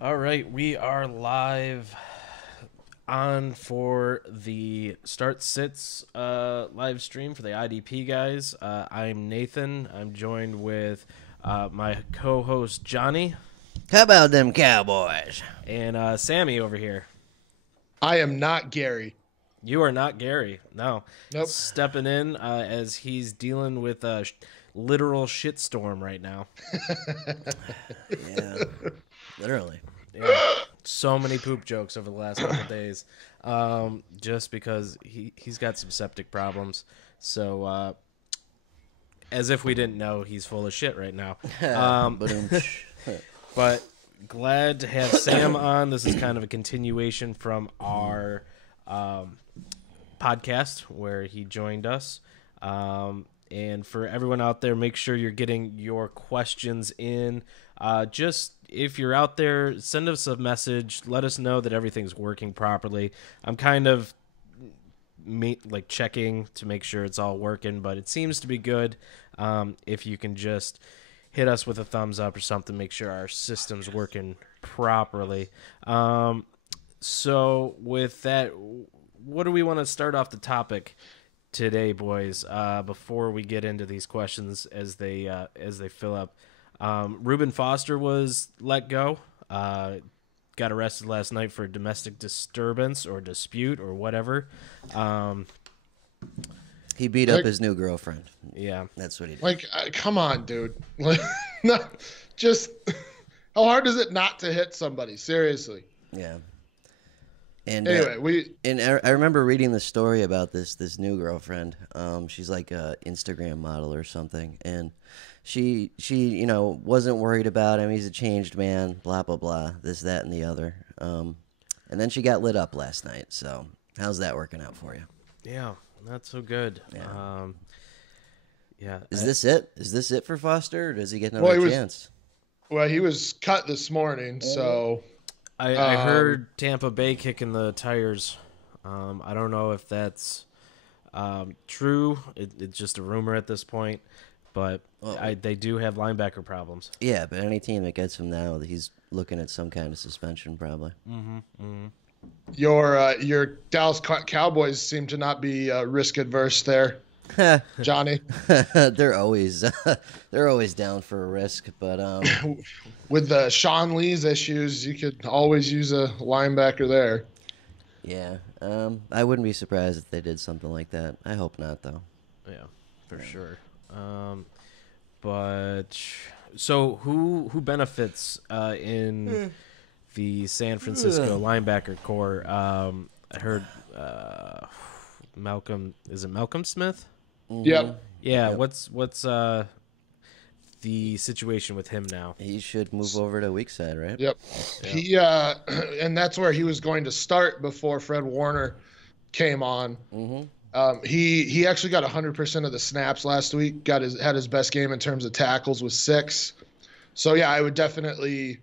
All right, we are live on for the Start Sits live stream for the IDP guys. I'm Nathan. I'm joined with my co-host Johnny How about them Cowboys? and Sammy over here. I am not Gary. You are not Gary. No. Nope. Stepping in as he's dealing with a literal shitstorm right now. Yeah, literally. Yeah. So many poop jokes over the last couple of days, just because he's got some septic problems. So, as if we didn't know, he's full of shit right now. But glad to have Sam on. This is kind of a continuation from our podcast where he joined us. And for everyone out there, make sure you're getting your questions in. Just if you're out there, send us a message. Let us know that everything's working properly. I'm kind of checking to make sure it's all working, but it seems to be good. If you can just hit us with a thumbs up or something, make sure our system's working properly. So with that, what do we want to start off the topic today, boys? Before we get into these questions as they fill up, Reuben Foster was let go. Got arrested last night for domestic disturbance or dispute or whatever. He beat up his new girlfriend. Yeah, That's what he did. Come on, dude. No, just how hard is it not to hit somebody? Seriously. Yeah. And Anyway, I remember reading the story about this new girlfriend. She's like a Instagram model or something, and she wasn't worried about him. He's a changed man. Blah blah blah. This, that, and the other. And then she got lit up last night. So how's that working out for you? yeah, not so good. Yeah. Yeah. Is this it? Is this it for Foster? Or does he get another chance? he was cut this morning, so I heard Tampa Bay kicking the tires. I don't know if that's true. It's just a rumor at this point, but they do have linebacker problems. Yeah, but any team that gets him now, he's looking at some kind of suspension probably. your Dallas Cowboys seem to not be risk adverse there, Johnny. They're always down for a risk, but With the Sean Lee's issues, you could always use a linebacker there. yeah, I wouldn't be surprised if they did something like that. I hope not, though. Yeah, for sure. But so who benefits in the San Francisco linebacker core? I heard Malcolm. Is it Malcolm Smith? Yep. Yeah. What's the situation with him now? He should move over to weak side, right? Yep. He and that's where he was going to start before Fred Warner came on. He actually got 100% of the snaps last week. Had his best game in terms of tackles with 6. So yeah, I would definitely,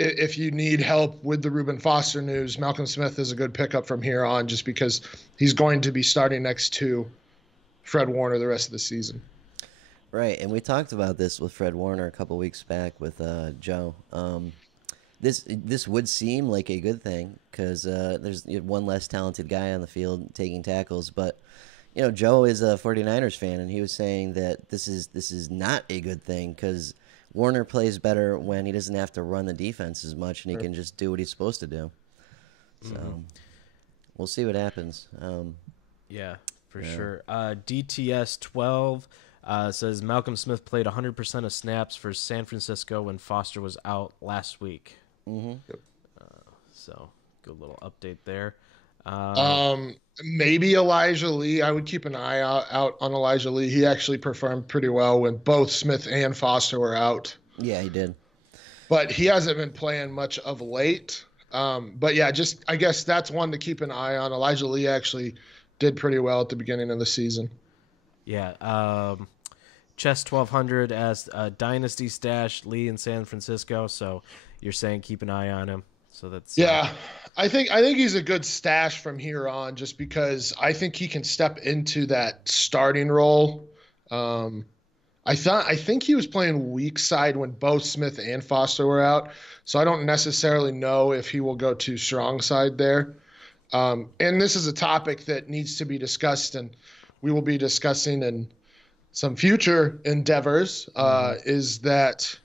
if you need help with the Reuben Foster news, Malcolm Smith is a good pickup from here on, just because he's going to be starting next to Fred Warner the rest of the season. Right, and we talked about this with Fred Warner a couple weeks back with Joe. This would seem like a good thing because there's one less talented guy on the field taking tackles, but Joe is a 49ers fan, and he was saying that this is not a good thing because Warner plays better when he doesn't have to run the defense as much, and he can just do what he's supposed to do. So we'll see what happens. Yeah, for sure. DTS 12 says Malcolm Smith played 100% of snaps for San Francisco when Foster was out last week. So good little update there. Maybe Elijah Lee. I would keep an eye out on Elijah Lee. He actually performed pretty well when both Smith and Foster were out. Yeah, he did. But he hasn't been playing much of late. But yeah, I guess that's one to keep an eye on. Elijah Lee actually did pretty well at the beginning of the season. Yeah. Chess 1200 as Dynasty Stash Lee in San Francisco. So you're saying keep an eye on him. So that's I think he's a good stash from here on, just because I think he can step into that starting role. I think he was playing weak side when both Smith and Foster were out, so I don't necessarily know if he will go to strong side there. And this is a topic that needs to be discussed, and we will be discussing in some future endeavors, is that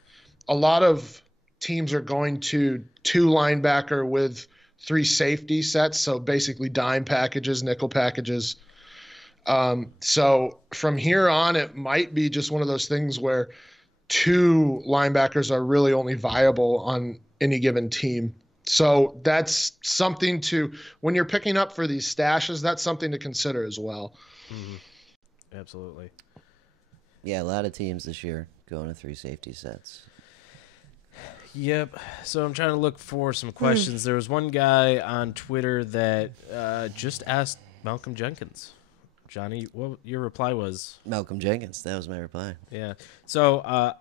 a lot of teams are going to 2 linebacker with 3 safety sets, so basically dime packages, nickel packages. So from here on, it might be just one of those things where 2 linebackers are really only viable on any given team. So that's something when you're picking up for these stashes, that's something to consider as well. Mm-hmm. Absolutely. Yeah, a lot of teams this year going to 3 safety sets. Yep. So I'm trying to look for some questions. There was one guy on Twitter that just asked Malcolm Jenkins. Johnny, what your reply was? Malcolm Jenkins. That was my reply. Yeah. So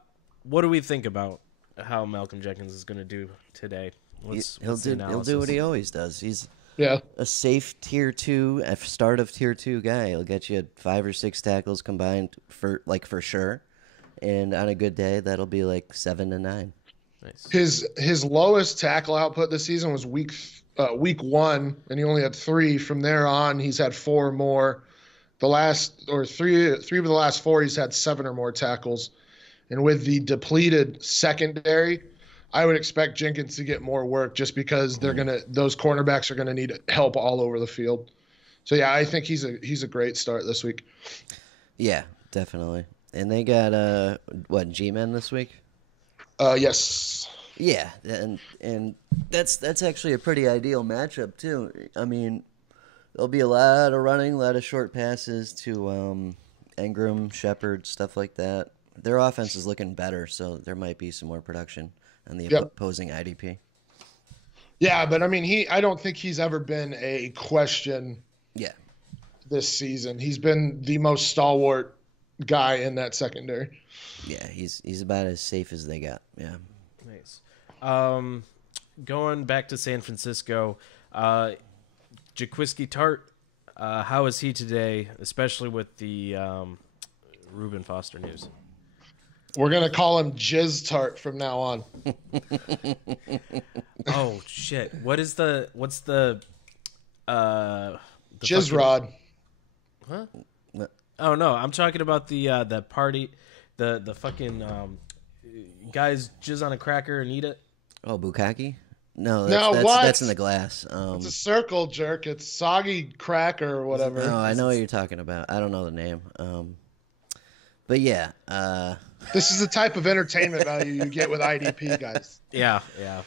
what do we think about how Malcolm Jenkins is going to do today? He'll do what he always does. He's a safe tier 2, a start of tier 2 guy. He'll get you 5 or 6 tackles combined for sure. And on a good day, that'll be like 7 to 9. Nice. His lowest tackle output this season was week 1, and he only had 3. From there on, he's had 4 or more. Three of the last 4, he's had 7 or more tackles. And with the depleted secondary, I would expect Jenkins to get more work just because those cornerbacks are gonna need help all over the field. So yeah, I think he's a great start this week. Yeah, definitely. And they got G-Men this week? Yes. Yeah, and that's actually a pretty ideal matchup too. I mean, there'll be a lot of running, a lot of short passes to Ingram, Shepard, stuff like that. Their offense is looking better, so there might be some more production on the opposing IDP. Yeah, but I mean, I don't think he's ever been a question. Yeah. This season, he's been the most stalwart guy in that secondary. Yeah, he's about as safe as they got. Yeah. Nice. Going back to San Francisco, Jaquiski Tart, how is he today, especially with the Reuben Foster news? We're gonna call him Jizz Tart from now on. Oh shit! What's the Jizz Rod? Huh? Oh no, I'm talking about the party, the fucking guys jizz on a cracker and eat it. Oh, bukkake? No, what? That's in the glass. It's a circle jerk. It's soggy cracker or whatever. No, I know what you're talking about. I don't know the name. But yeah. This is the type of entertainment value you get with IDP guys. Yeah.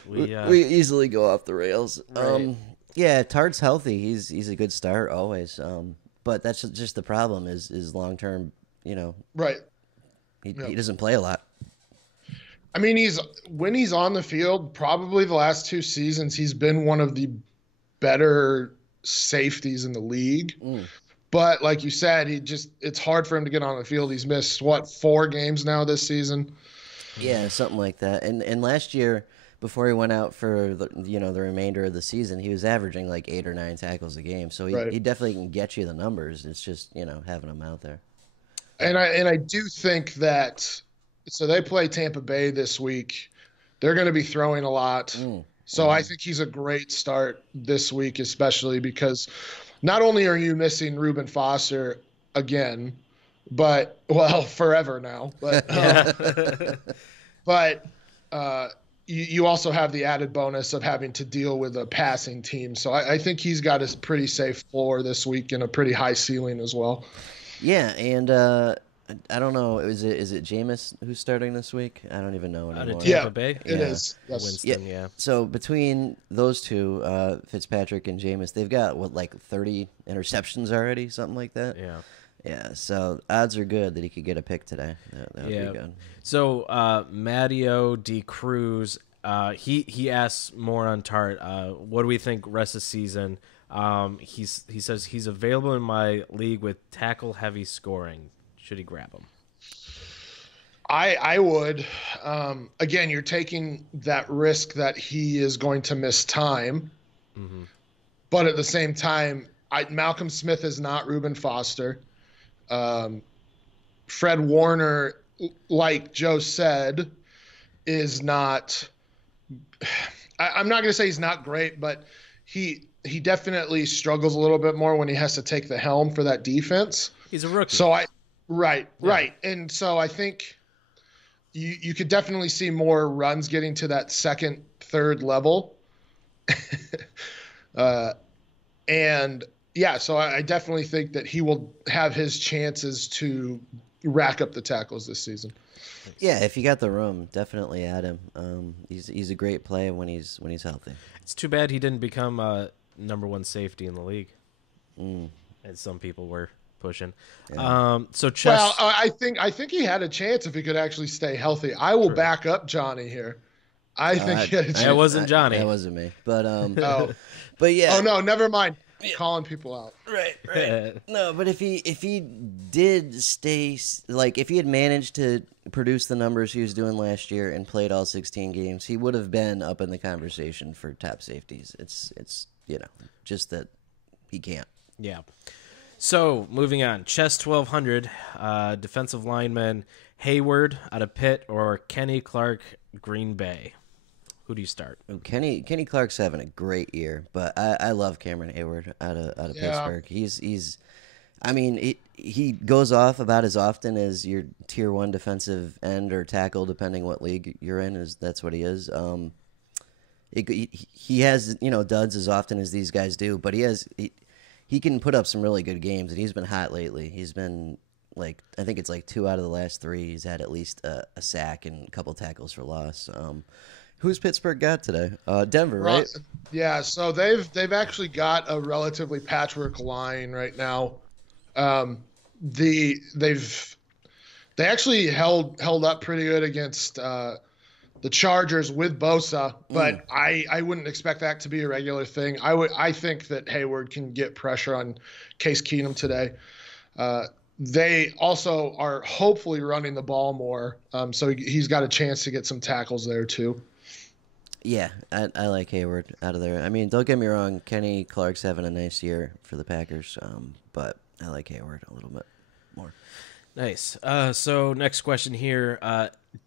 We easily go off the rails. Right. Yeah, Tart's healthy. He's a good start always. But that's just the problem is long term. Right. He doesn't play a lot. I mean, when he's on the field, probably the last 2 seasons, he's been one of the better safeties in the league. But like you said, it's hard for him to get on the field. He's missed 4 games now this season. Yeah, something like that. And last year, before he went out for the remainder of the season, he was averaging like 8 or 9 tackles a game. So he definitely can get you the numbers. It's just having him out there. And I do think that. So they play Tampa Bay this week. They're going to be throwing a lot. So I think he's a great start this week, especially because not only are you missing Reuben Foster again, but forever now. But you also have the added bonus of having to deal with a passing team. So I think he's got a pretty safe floor this week and a pretty high ceiling as well. Yeah, and I don't know. Is it Jameis who's starting this week? I don't even know anymore. Tampa Bay? It is. Yes. Winston, yeah. So between those two, Fitzpatrick and Jameis, they've got 30 interceptions already, something like that. Yeah. Yeah. So odds are good that he could get a pick today. That would be good. So Matteo D. Cruz, he asks more on Tart. What do we think rest of the season? He says he's available in my league with tackle heavy scoring. Should he grab him? I would. Again, you're taking that risk that he is going to miss time. But at the same time, Malcolm Smith is not Reuben Foster. Fred Warner like Joe said, is not. I'm not going to say he's not great, but he definitely struggles a little bit more when he has to take the helm for that defense. He's a rookie. So right. And so I think you could definitely see more runs getting to that second, third level. And yeah, so I definitely think that he will have his chances to rack up the tackles this season. Yeah, if you got the room, definitely add him. He's a great play when he's healthy. It's too bad he didn't become number one safety in the league, as some people were pushing. Yeah. So Chess. Well, I think he had a chance if he could actually stay healthy. I will back up Johnny here. I think he had a chance. That wasn't Johnny. That wasn't me. But Oh. but yeah. Oh no, never mind. Calling people out. Right. No, but if he did stay, like if he had managed to produce the numbers he was doing last year and played all 16 games, he would have been up in the conversation for top safeties. It's just that he can't. Yeah. So moving on, Chess 1200, defensive lineman Hayward out of Pitt or Kenny Clark, Green Bay. Who do you start? Kenny Clark's having a great year, but I love Cameron Hayward out of Pittsburgh. He goes off about as often as your tier 1 defensive end or tackle, depending what league you're in. That's what he is. He has duds as often as these guys do, but he can put up some really good games, and he's been hot lately. He's been I think it's 2 out of the last 3. He's had at least a sack and a couple tackles for loss. Who's Pittsburgh got today? Denver, right? Yeah, so they've actually got a relatively patchwork line right now. They actually held up pretty good against the Chargers with Bosa, but I wouldn't expect that to be a regular thing. I think that Hayward can get pressure on Case Keenum today. They also are hopefully running the ball more, so he's got a chance to get some tackles there too. Yeah, I like Hayward out of there. I mean, don't get me wrong, Kenny Clark's having a nice year for the Packers, but I like Hayward a little bit more. Nice. So next question here,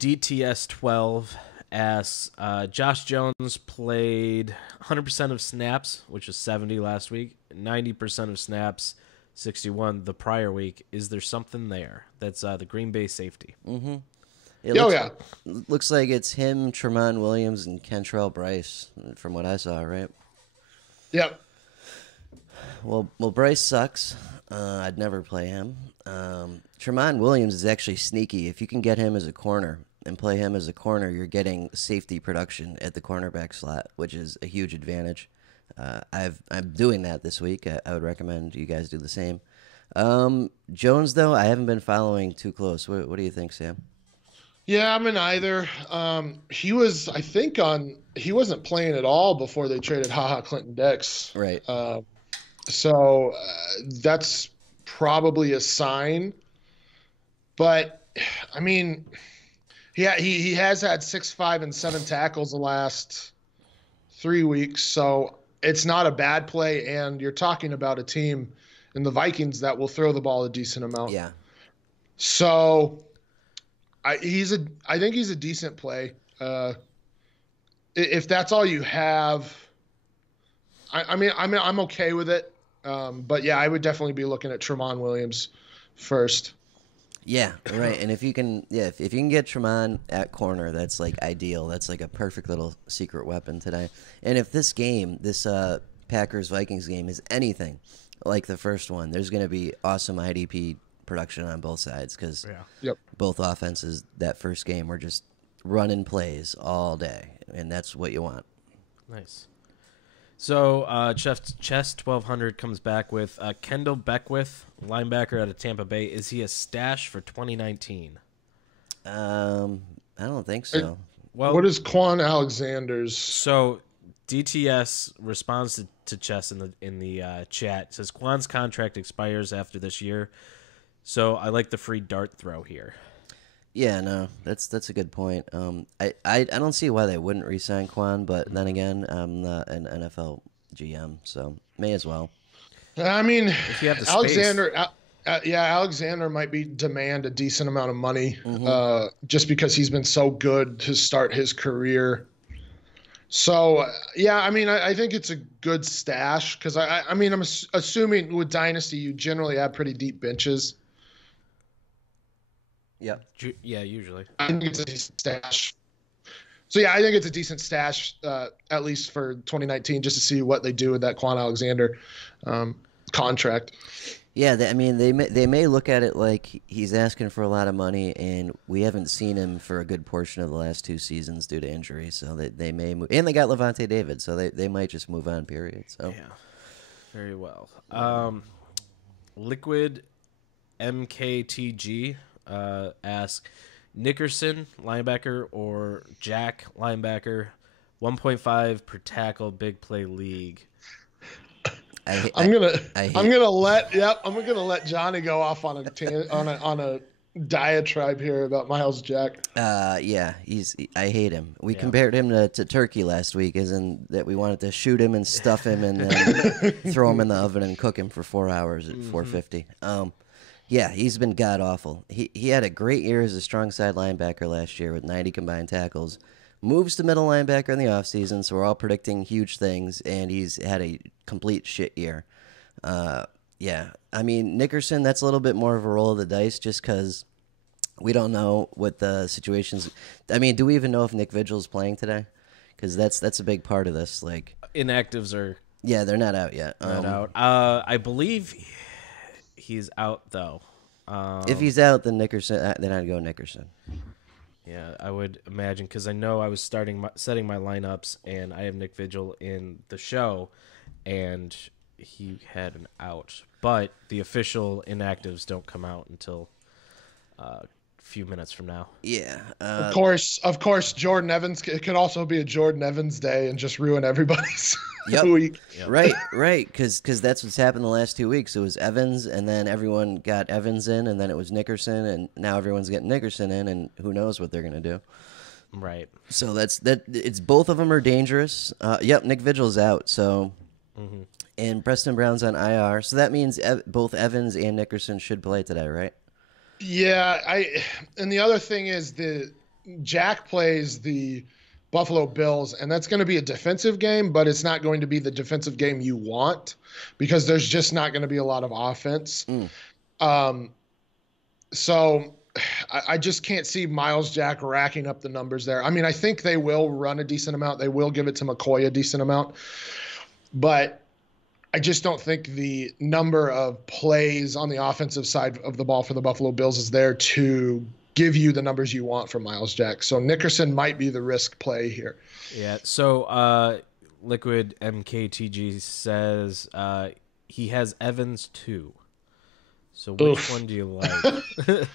DTS12 asks, Josh Jones played 100% of snaps, which was 70 last week, 90% of snaps, 61 the prior week. Is there something there? That's the Green Bay safety. Mm-hmm. Looks like it's him, Tremont Williams, and Kentrell Bryce, from what I saw, right? Yep. Well, Bryce sucks. I'd never play him. Tremont Williams is actually sneaky. If you can get him as a corner and play him as a corner, you're getting safety production at the cornerback slot, which is a huge advantage. I'm doing that this week. I would recommend you guys do the same. Jones, though, I haven't been following too close. What do you think, Sam? Yeah, I'm in either. He wasn't playing at all before they traded Clinton Dix. Right. So that's probably a sign. But I mean, he has had 6, 5, and 7 tackles the last 3 weeks. So it's not a bad play. And you're talking about a team in the Vikings that will throw the ball a decent amount. Yeah. So I think he's a decent play. If that's all you have, I'm okay with it. But yeah, I would definitely be looking at Tremont Williams first. Yeah, right. And if you can get Tremont at corner, that's ideal. That's a perfect little secret weapon today. And if this Packers-Vikings game is anything like the first one, there's going to be awesome IDP production on both sides because both offenses that first game were just running plays all day, and that's what you want. Nice. So Chest 1200 comes back with Kendall Beckwith, linebacker out of Tampa Bay. Is he a stash for 2019? I don't think so. Well, what is Quan Alexander's? So DTS responds to Chess in the chat. It says Quan's contract expires after this year, so I like the free dart throw here. Yeah, no, that's a good point. I don't see why they wouldn't re-sign Quan, but then again, I'm not an NFL GM, so may as well. I mean, if you have the Alexander. space. Yeah, Alexander might be demand a decent amount of money Mm-hmm. just because he's been so good to start his career. So, yeah, I mean, I think it's a good stash because I mean, I'm assuming with Dynasty, you generally have pretty deep benches. Yep. Yeah, usually. I think it's a decent stash. So, yeah, I think it's a decent stash, at least for 2019, just to see what they do with that Quan Alexander contract. Yeah, I mean, they may look at it like he's asking for a lot of money, and we haven't seen him for a good portion of the last 2 seasons due to injury. So they may move, and they got Levante David, so they might just move on. Period. So Yeah, very well. Liquid MKTG asks Nickerson linebacker or Jack linebacker, 1.5 per tackle, big play league. I'm gonna let Johnny go off on a diatribe here about Myles Jack. Yeah, I hate him. We compared him to Turkey last week, as in that we wanted to shoot him and stuff him and then throw him in the oven and cook him for 4 hours at 450. Yeah, he's been god awful. He had a great year as a strong side linebacker last year with 90 combined tackles. Moves to middle linebacker in the offseason, so we're all predicting huge things, and he's had a complete shit year. Yeah, I mean, Nickerson, that's a little bit more of a roll of the dice just because we don't know what the situations. I mean, do we even know if Nick Vigil's playing today? Because that's a big part of this. Like, Inactives are yeah, they're not out yet. not out. I believe he's out though. If he's out, then Nickerson. Then I'd go Nickerson. Yeah, I would imagine because I know I was setting my lineups, and I have Nick Vigil in the show, and he had an out. But the official inactives don't come out until a few minutes from now. Yeah. Of course, Jordan Evans. It could also be a Jordan Evans day and just ruin everybody's week. Yep. Right. Because that's what's happened the last 2 weeks. It was Evans, and then everyone got Evans in, and then it was Nickerson, and now everyone's getting Nickerson in, and who knows what they're gonna do. Right. So that's that. It's both of them are dangerous. Yep. Nick Vigil's out. So. Mm-hmm. And Preston Brown's on IR, so that means both Evans and Nickerson should play today, right? Yeah, and the other thing is the Jack plays the Buffalo Bills, and that's going to be a defensive game, but it's not going to be the defensive game you want because there's just not going to be a lot of offense. So I just can't see Myles Jack racking up the numbers there. I mean, I think they will run a decent amount. They will give it to McCoy a decent amount, but I just don't think the number of plays on the offensive side of the ball for the Buffalo Bills is there to give you the numbers you want from Myles Jack. So Nickerson might be the risk play here. Yeah. So Liquid MKTG says he has Evans too. So which one do you like?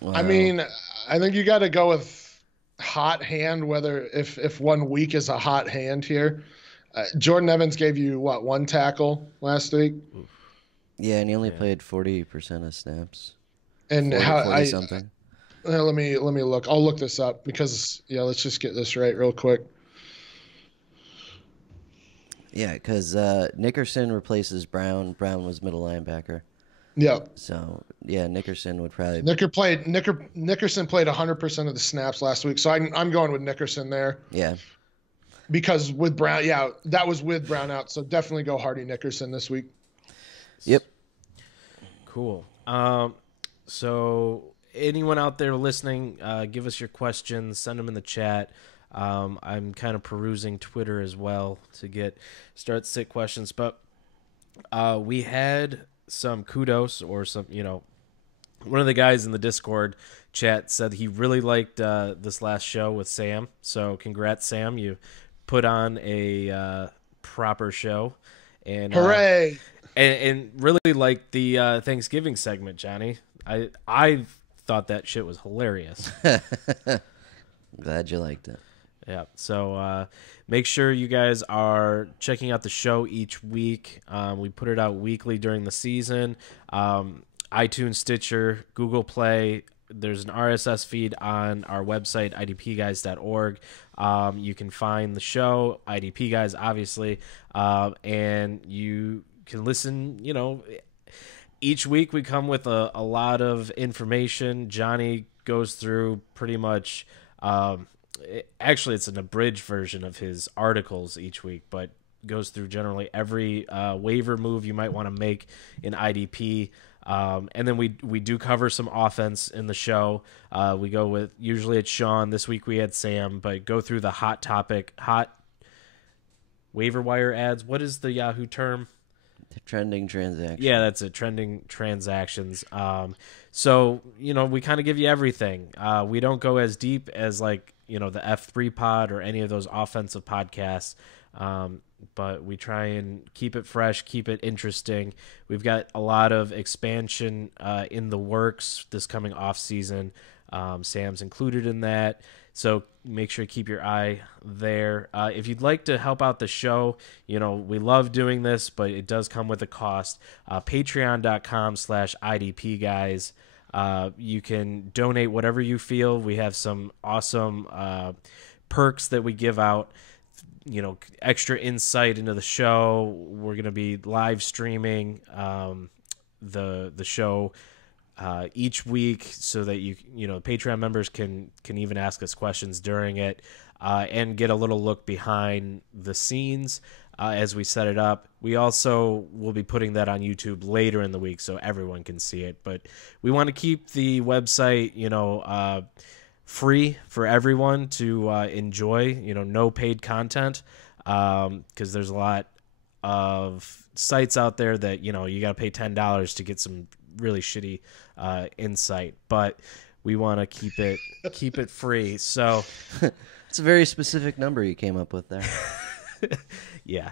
Wow. I mean, I think you got to go with hot hand, whether if 1 week is a hot hand here. Jordan Evans gave you, what, 1 tackle last week? Yeah, and he only played 40% of snaps. And 40 something. Let me look. I'll look this up because, let's just get this right real quick. Yeah, because Nickerson replaces Brown. Brown was middle linebacker. Yeah. So, yeah, Nickerson would probably... Nickerson played 100% of the snaps last week, so I'm going with Nickerson there. Yeah. Because with Brown, that was with Brown out, so definitely go Hardy Nickerson this week. Yep. Cool. So anyone out there listening, give us your questions, send them in the chat. I'm kind of perusing Twitter as well to start sit questions, but we had some kudos or some, one of the guys in the Discord chat said he really liked this last show with Sam. So congrats, Sam. You put on a proper show, and hooray! And really liked the Thanksgiving segment, Johnny. I thought that shit was hilarious. Glad you liked it. Yeah. So make sure you guys are checking out the show each week. We put it out weekly during the season. iTunes, Stitcher, Google Play. There's an RSS feed on our website, idpguys.org. You can find the show, IDP Guys, obviously, and you can listen, each week we come with a lot of information. Johnny goes through pretty much actually it's an abridged version of his articles each week, but goes through generally every waiver move you might want to make in IDP. And then we do cover some offense in the show. We go with, usually it's Sean. This week we had Sam, but go through the hot waiver wire ads. What is the Yahoo term? The trending transactions. Yeah, that's it. Trending transactions. So, we kind of give you everything. We don't go as deep as the F3 pod or any of those offensive podcasts. But we try and keep it fresh, keep it interesting. We've got a lot of expansion in the works this coming off season. Sam's included in that. So make sure you keep your eye there. If you'd like to help out the show, we love doing this, but it does come with a cost. Patreon.com/IDP guys. You can donate whatever you feel. We have some awesome perks that we give out. Extra insight into the show. We're going to be live streaming the show each week so that Patreon members can even ask us questions during it and get a little look behind the scenes as we set it up. We also will be putting that on YouTube later in the week so everyone can see it. But we want to keep the website, free for everyone to enjoy, no paid content, because there's a lot of sites out there that, you got to pay $10 to get some really shitty insight, but we want to keep it free. So it's a very specific number you came up with there. Yeah.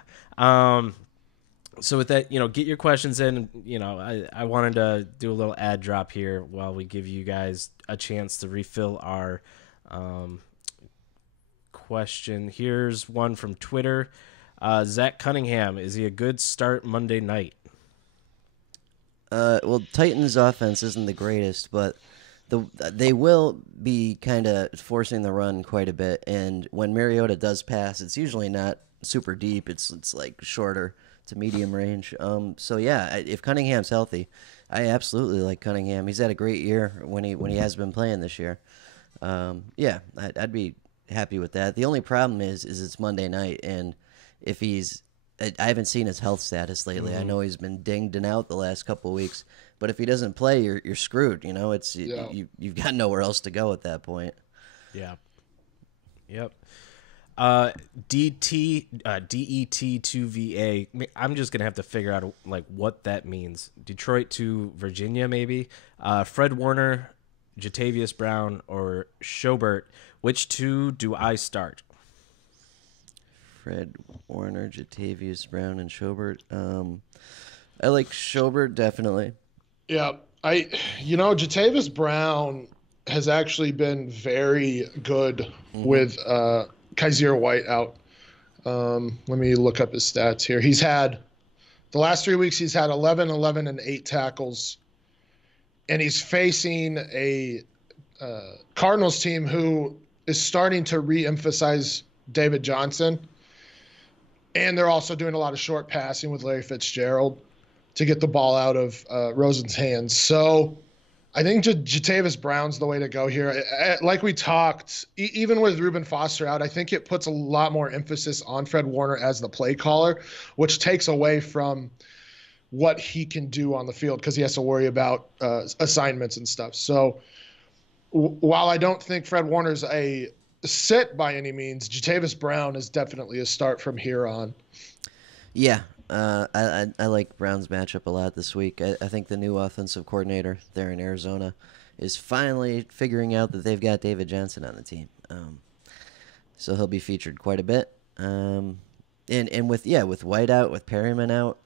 So with that, get your questions in. I wanted to do a little ad drop here while we give you guys a chance to refill our question. Here's one from Twitter. Zach Cunningham, is he a good start Monday night? Well, Titans' offense isn't the greatest, but they will be kind of forcing the run quite a bit. And when Mariota does pass, it's usually not super deep. It's like shorter to medium range. So yeah, if Cunningham's healthy, I absolutely like Cunningham. He's had a great year when he has been playing this year. Yeah, I'd be happy with that. The only problem is it's Monday night, and if I haven't seen his health status lately. I know he's been dinged and out the last couple of weeks, but if he doesn't play, you're screwed. You've got nowhere else to go at that point. Yeah. Yep. DET2VA. I'm just gonna have to figure out what that means. Detroit to Virginia, maybe. Fred Warner, Jatavius Brown, or Schobert. Which two do I start? Fred Warner, Jatavius Brown, and Schobert. I like Schobert definitely. Yeah, Jatavius Brown has actually been very good with Kaiser White out. Let me look up his stats here. He's had the last 3 weeks. He's had 11, and 8 tackles, and he's facing a Cardinals team who is starting to re-emphasize David Johnson, and they're also doing a lot of short passing with Larry Fitzgerald to get the ball out of Rosen's hands. So I think Jatavius Brown's the way to go here. Like we talked, even with Reuben Foster out, I think it puts a lot more emphasis on Fred Warner as the play caller, which takes away from what he can do on the field because he has to worry about assignments and stuff. So while I don't think Fred Warner's a sit by any means, Jatavius Brown is definitely a start from here on. Yeah, I like Brown's matchup a lot this week. I think the new offensive coordinator there in Arizona is finally figuring out that they've got David Johnson on the team. So he'll be featured quite a bit. And with White out, with Perryman out,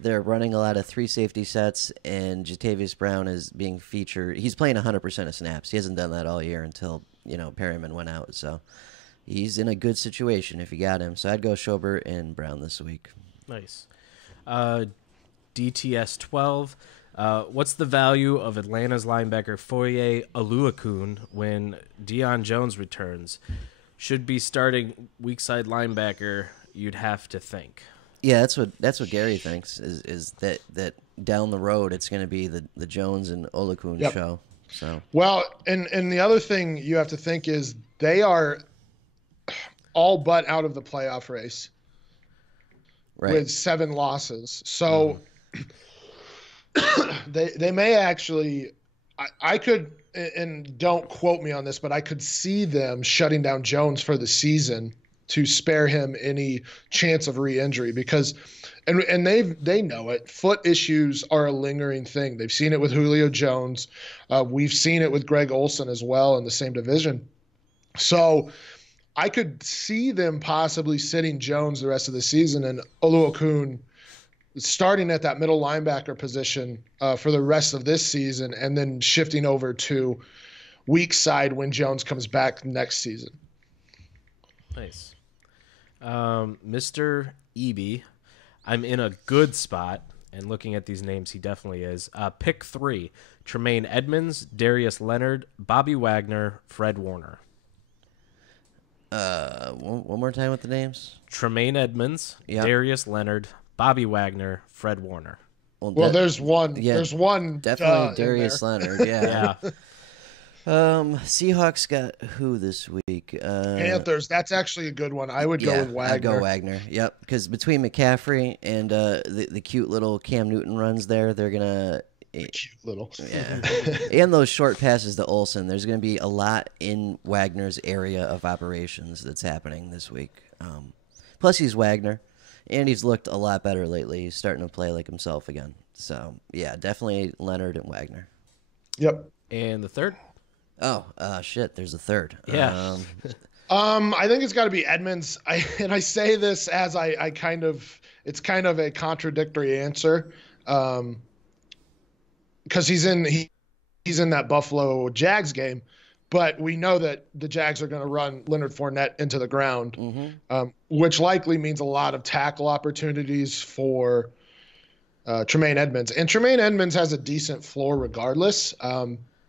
they're running a lot of 3 safety sets, and Jatavius Brown is being featured. He's playing 100% of snaps. He hasn't done that all year until Perryman went out. So he's in a good situation if you got him. So I'd go Schobert and Brown this week. Nice. DTS 12. What's the value of Atlanta's linebacker Foye Oluokun when Dionne Jones returns? Should be starting weak side linebacker, you'd have to think. Yeah, that's what Gary thinks is that down the road it's going to be the Jones and Olakun show. So well, and the other thing you have to think is they are all but out of the playoff race with 7 losses. So they may actually. I could, and don't quote me on this, but I could see them shutting down Jones for the season to spare him any chance of re-injury because, and they know it. Foot issues are a lingering thing. They've seen it with Julio Jones. We've seen it with Greg Olsen as well in the same division. So I could see them possibly sitting Jones the rest of the season and Oluokun starting at that middle linebacker position for the rest of this season and then shifting over to weak side when Jones comes back next season. Nice. Mr. Eby, I'm in a good spot, and looking at these names, he definitely is. Pick 3, Jermaine Edmonds, Darius Leonard, Bobby Wagner, Fred Warner. One more time with the names. Jermaine Edmonds, Darius Leonard, Bobby Wagner, Fred Warner. Well, there's one. Yeah, there's one. Definitely Darius Leonard. Yeah. Yeah. Seahawks got who this week? Panthers. That's actually a good one. I would go with Wagner. I'd go Wagner. Yep. Because between McCaffrey and the cute little Cam Newton runs there, they're gonna cute little. Yeah. And those short passes to Olsen. There's gonna be a lot in Wagner's area of operations that's happening this week. Plus, he's Wagner. And he's looked a lot better lately. He's starting to play like himself again. So, yeah, definitely Leonard and Wagner. Yep. And the third? Oh, shit, there's a third. Yeah. I think it's got to be Edmonds. I say this as I kind of – it's kind of a contradictory answer because he's in that Buffalo Jags game. But we know that the Jags are going to run Leonard Fournette into the ground, which likely means a lot of tackle opportunities for Jermaine Edmonds. And Jermaine Edmonds has a decent floor regardless.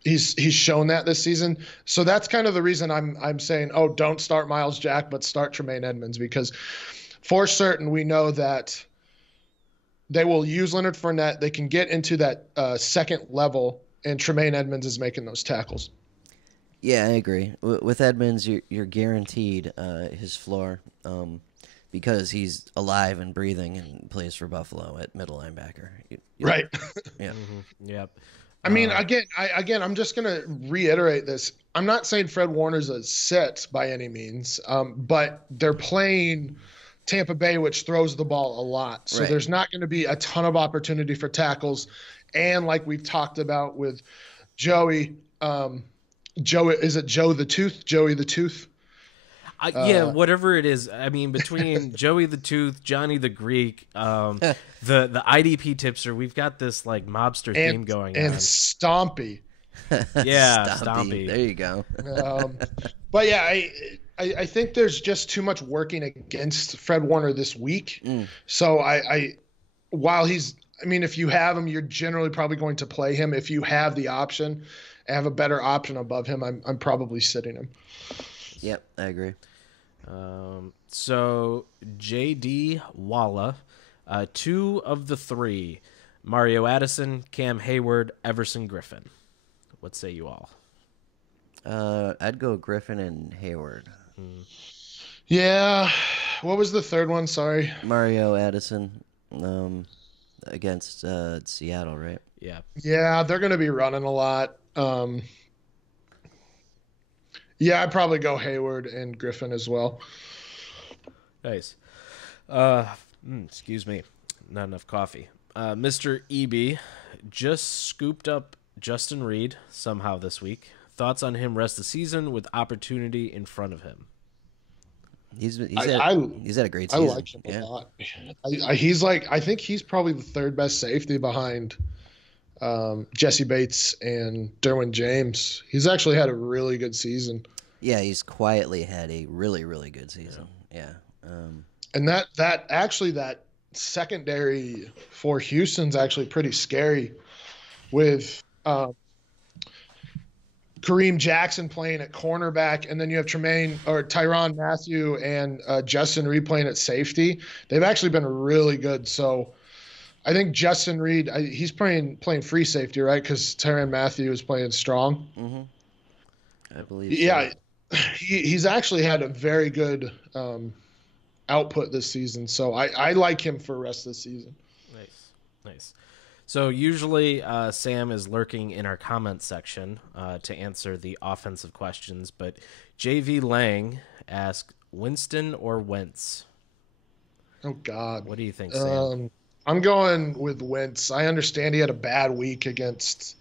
He's shown that this season. So that's kind of the reason I'm saying, don't start Myles Jack, but start Jermaine Edmonds because for certain we know that they will use Leonard Fournette. They can get into that second level, and Jermaine Edmonds is making those tackles. Yeah, I agree. With Edmonds, you're guaranteed his floor because he's alive and breathing and plays for Buffalo at middle linebacker. Right. Yeah. Yep. I mean, again, I'm just going to reiterate this. I'm not saying Fred Warner's a sit by any means, but they're playing Tampa Bay, which throws the ball a lot. So there's not going to be a ton of opportunity for tackles. And like we've talked about with Joey, is it Joey the Tooth? Yeah, whatever it is. I mean, between Joey the Tooth, Johnny the Greek, the IDP tipster, we've got this like mobster theme going on. And Stompy. Yeah, Stompy. There you go. But yeah, I think there's just too much working against Fred Warner this week. So while if you have him, you're generally probably going to play him. If you have the option, have a better option above him, I'm probably sitting him. Yep, I agree. So J.D. Walla, 2 of the 3, Mario Addison, Cam Hayward, Everson Griffin. What say you all? I'd go Griffin and Hayward. Yeah. What was the third one? Sorry. Mario Addison against Seattle, right? Yeah. Yeah, they're going to be running a lot. Yeah, I'd probably go Hayward and Griffin as well. Nice. Excuse me. Not enough coffee. Mr. EB just scooped up Justin Reed somehow this week. Thoughts on him rest of the season with opportunity in front of him? He's had a great season. I like him a lot. I think he's probably the third best safety behind Jesse Bates and Derwin James. He's actually had a really good season. Yeah, he's quietly had a really, really good season. Yeah. And that secondary for Houston's actually pretty scary with Kareem Jackson playing at cornerback, and then you have Tyrann Mathieu and Justin Reed playing at safety. They've actually been really good. So I think Justin Reed, he's playing free safety, right? Because Tyrann Mathieu is playing strong. Mm-hmm. I believe. Yeah, so. He's actually had a very good output this season. So I like him for the rest of the season. Nice. So usually Sam is lurking in our comment section to answer the offensive questions, but JV Lang asked, Winston or Wentz? Oh, God. What do you think, Sam? I'm going with Wentz. I understand he had a bad week against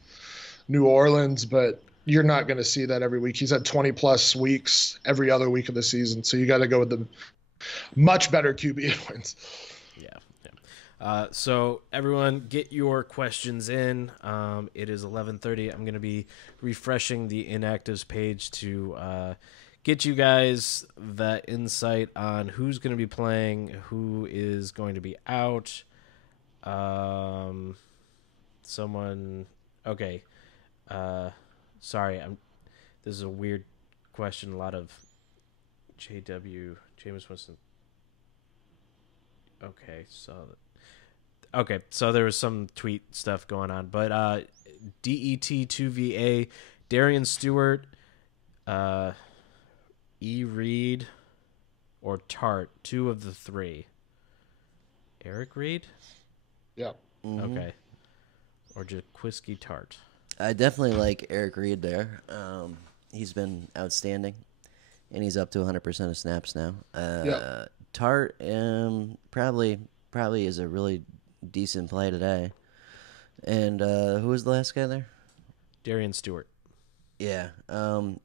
New Orleans, but you're not going to see that every week. He's had 20-plus weeks every other week of the season, so you got to go with the much better QB wins. So everyone, get your questions in. It is 11:30. I'm going to be refreshing the inactives page to get you guys that insight on who's going to be playing, who is going to be out. Okay. Sorry, this is a weird question. A lot of JW, James Winston. Okay, so there was some tweet stuff going on, but DET2VA, Darian Stewart, E. Reed, or Tart, 2 of the 3. Eric Reed? Yeah. Mm-hmm. Okay. Or Jaquiski Tart. I definitely like Eric Reed there. He's been outstanding, and he's up to 100% of snaps now. Tart probably is a really decent play today. And who was the last guy there? Darian Stewart. Yeah.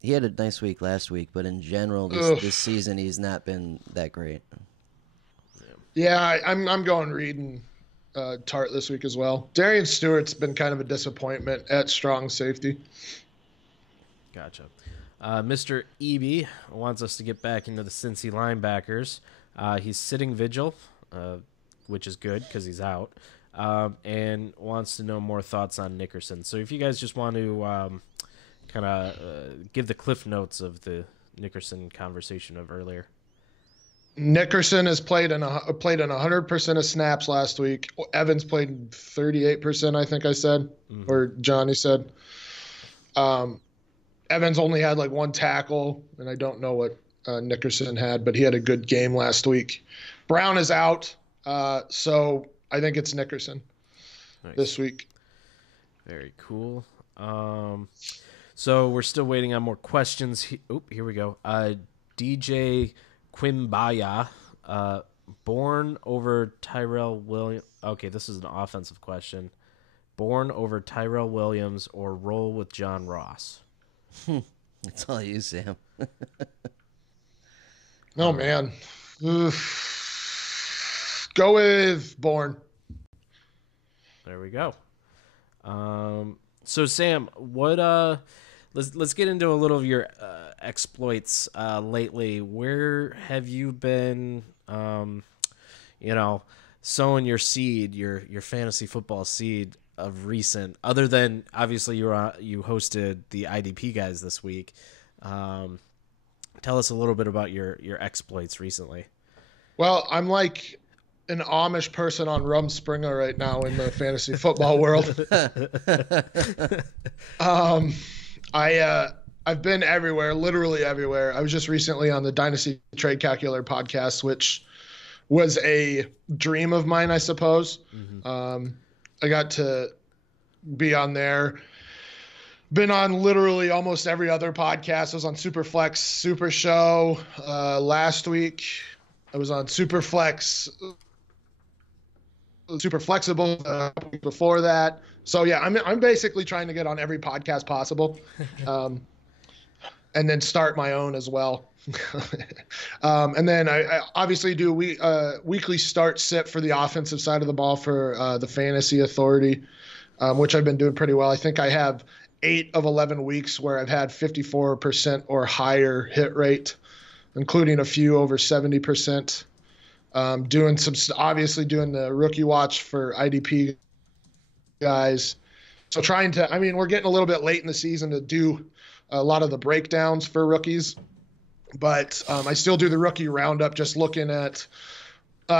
He had a nice week last week, but in general, this season he's not been that great. Yeah, I'm going Reed and Tart this week as well. Darian Stewart's been kind of a disappointment at strong safety. Gotcha. Mr. Eby wants us to get back into the Cincy linebackers. He's sitting vigil, which is good because he's out, and wants to know more thoughts on Nickerson. So if you guys just want to kind of give the cliff notes of the Nickerson conversation of earlier. Nickerson has played in 100% of snaps last week. Evans played 38%, I think I said, or Johnny said. Evans only had like 1 tackle, and I don't know what Nickerson had, but he had a good game last week. Brown is out, so I think it's Nickerson this week. Very cool. So we're still waiting on more questions. Here we go. DJ Quimbaya, born over Tyrell Williams. Okay, this is an offensive question. Born over Tyrell Williams or roll with John Ross? That's all you, Sam. Oh, man. Go with Bourne. There we go. So Sam, what let's get into a little of your exploits lately. Where have you been sowing your seed, your fantasy football seed of recent, other than obviously you hosted the IDP guys this week. Tell us a little bit about your exploits recently. Well, I'm like an Amish person on Rumspringa right now in the fantasy football world. I've been everywhere, literally everywhere. I was just recently on the Dynasty Trade Calculator podcast, which was a dream of mine, I suppose. Mm-hmm. I got to be on there. Been on literally almost every other podcast. I was on Superflex Super Show last week. I was on Superflex Super Flexible before that. So yeah, I'm basically trying to get on every podcast possible, and then start my own as well. And then I obviously do weekly start sit for the offensive side of the ball for the Fantasy Authority, which I've been doing pretty well. I think I have 8 of 11 weeks where I've had 54% or higher hit rate, including a few over 70%. Doing the rookie watch for IDP guys. So we're getting a little bit late in the season to do a lot of the breakdowns for rookies. But I still do the rookie roundup, just looking at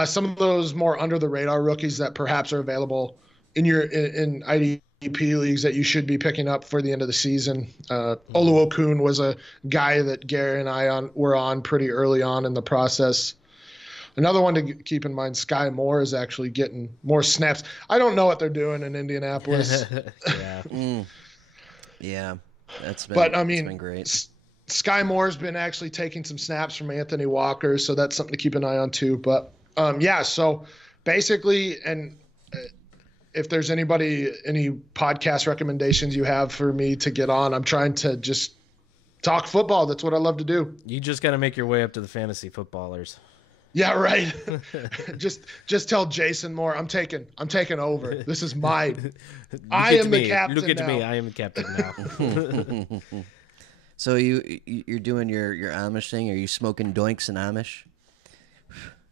some of those more under the radar rookies that perhaps are available in IDP leagues that you should be picking up for the end of the season. Oluokun was a guy that Garrett and I were on pretty early on in the process. Another one to keep in mind, Sky Moore is actually getting more snaps. I don't know what they're doing in Indianapolis. Yeah, that's been great. Sky Moore's been actually taking some snaps from Anthony Walker, so that's something to keep an eye on too. But so basically, and if there's any podcast recommendations you have for me to get on, I'm trying to just talk football. That's what I love to do. You just got to make your way up to the fantasy footballers. Yeah, right. just tell Jason Moore, I'm taking over. This is mine. I am the captain. Look at me. I am the captain now. So you're doing your Amish thing? Are you smoking doinks in Amish?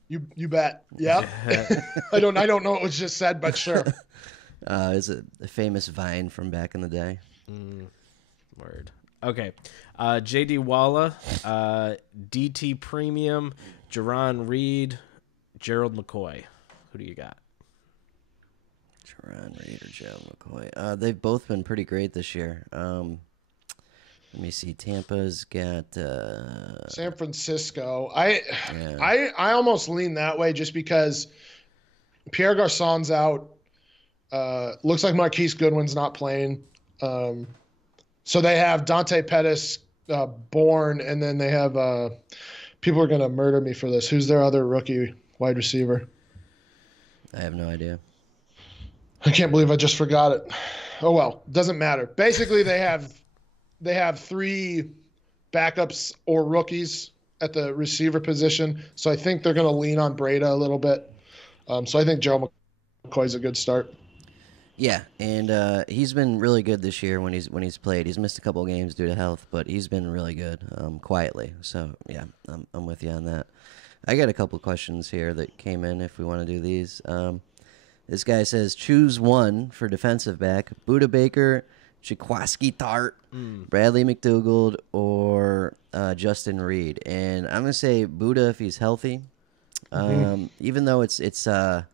You bet. Yeah. I don't know what was just said, but sure. Is it a famous vine from back in the day? Word. Okay. JD Walla, DT Premium, Jerron Reed, Gerald McCoy. Who do you got? Jerron Reed or Gerald McCoy? They've both been pretty great this year. Let me see. Tampa's got San Francisco. I almost lean that way just because Pierre Garçon's out. Looks like Marquise Goodwin's not playing. So they have Dante Pettis, Bourne, and then they have people are going to murder me for this. Who's their other rookie wide receiver? I have no idea. I can't believe I just forgot it. Oh, well, doesn't matter. Basically, they have 3 backups or rookies at the receiver position. So I think they're going to lean on Breda a little bit. So I think Gerald McCoy's a good start. Yeah, and he's been really good this year when he's played. He's missed a couple of games due to health, but he's been really good quietly. So yeah, I'm with you on that. I got a couple of questions here that came in if we want to do these. This guy says choose one for defensive back: Budda Baker, Jaquiski Tart, Bradley McDougald, or Justin Reed. And I'm gonna say Budda if he's healthy. Even though it's not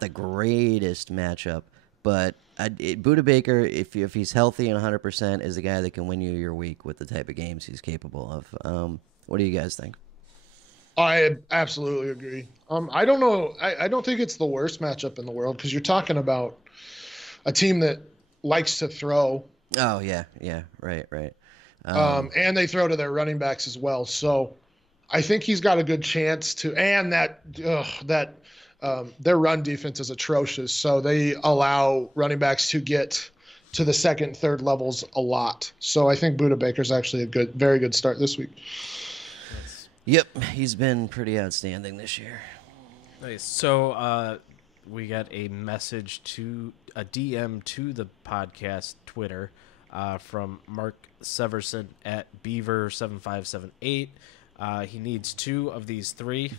the greatest matchup. But Budda Baker, if he's healthy and 100%, is the guy that can win you your week with the type of games he's capable of. What do you guys think? I absolutely agree. I don't know. I don't think it's the worst matchup in the world because you're talking about a team that likes to throw. Oh, yeah, right. And they throw to their running backs as well. So I think he's got a good chance to – and their run defense is atrocious, so they allow running backs to get to the second, third levels a lot. So I think Budda Baker's actually a very good start this week. Yep, he's been pretty outstanding this year. Nice. So we got a message a DM to the podcast Twitter from Mark Severson at Beaver7578. He needs 2 of these 3.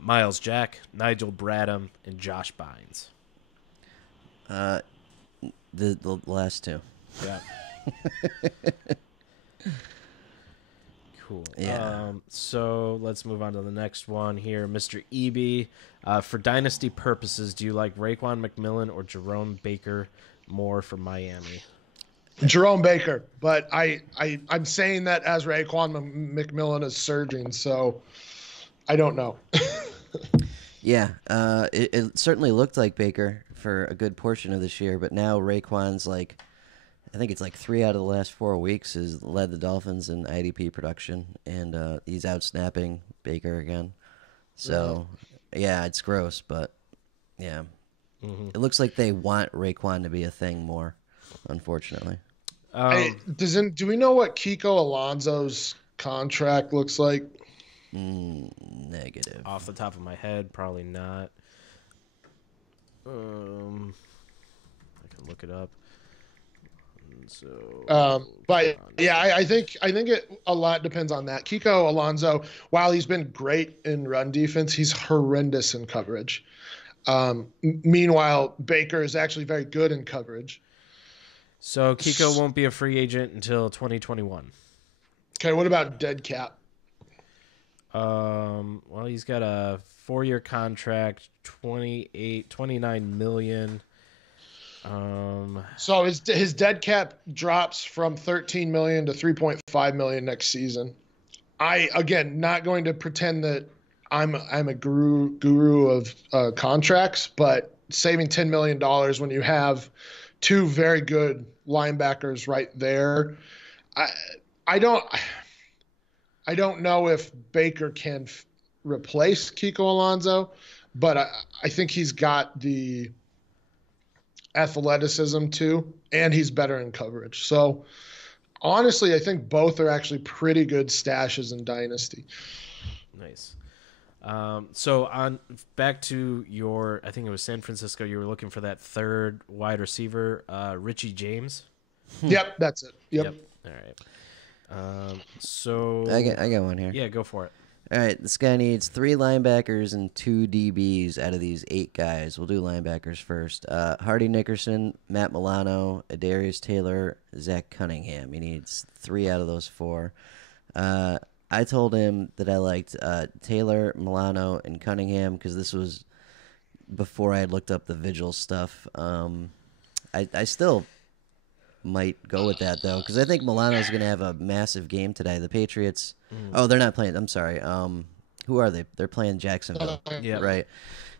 Myles Jack, Nigel Bradham, and Josh Bynes. The last 2. Yeah. Cool. Yeah. So let's move on to the next one here. Mr. EB, for dynasty purposes, do you like Raekwon McMillan or Jerome Baker more for Miami? Jerome Baker, but I'm saying that as Raekwon McMillan is surging, so I don't know. Yeah, it certainly looked like Baker for a good portion of this year, but now Raekwon's I think it's 3 out of the last 4 weeks has led the Dolphins in IDP production, and he's out snapping Baker again. So, yeah, it's gross, but yeah. It looks like they want Raekwon to be a thing more, unfortunately. Do we know what Kiko Alonso's contract looks like? Negative. Off the top of my head, probably not. I can look it up. So, but yeah, I think a lot depends on that. Kiko Alonso, while he's been great in run defense, he's horrendous in coverage. Meanwhile, Baker is actually very good in coverage. So Kiko won't be a free agent until 2021. Okay, what about dead cap? Well, he's got a 4-year contract, 29 million. So his dead cap drops from 13 million to 3.5 million next season. Again, not going to pretend that I'm a guru of contracts, but saving $10 million when you have two very good linebackers right there. I don't know if Baker can replace Kiko Alonso, but I think he's got the athleticism too, and he's better in coverage. So honestly, I think both are actually pretty good stashes in Dynasty. Nice. So on back to your, I think it was San Francisco. You were looking for that third wide receiver, Richie James. Yep, that's it. Yep. All right. So I got one here. Yeah, go for it. All right, this guy needs 3 linebackers and 2 DBs out of these 8 guys. We'll do linebackers first. Hardy Nickerson, Matt Milano, Darius Taylor, Zach Cunningham. He needs 3 out of those 4. I told him that I liked Taylor, Milano, and Cunningham because this was before I had looked up the Vigil stuff. I still might go with that, though, because I think Milano's going to have a massive game today. The Patriots... Oh, they're not playing. I'm sorry. Who are they? They're playing Jacksonville. Yeah. Right.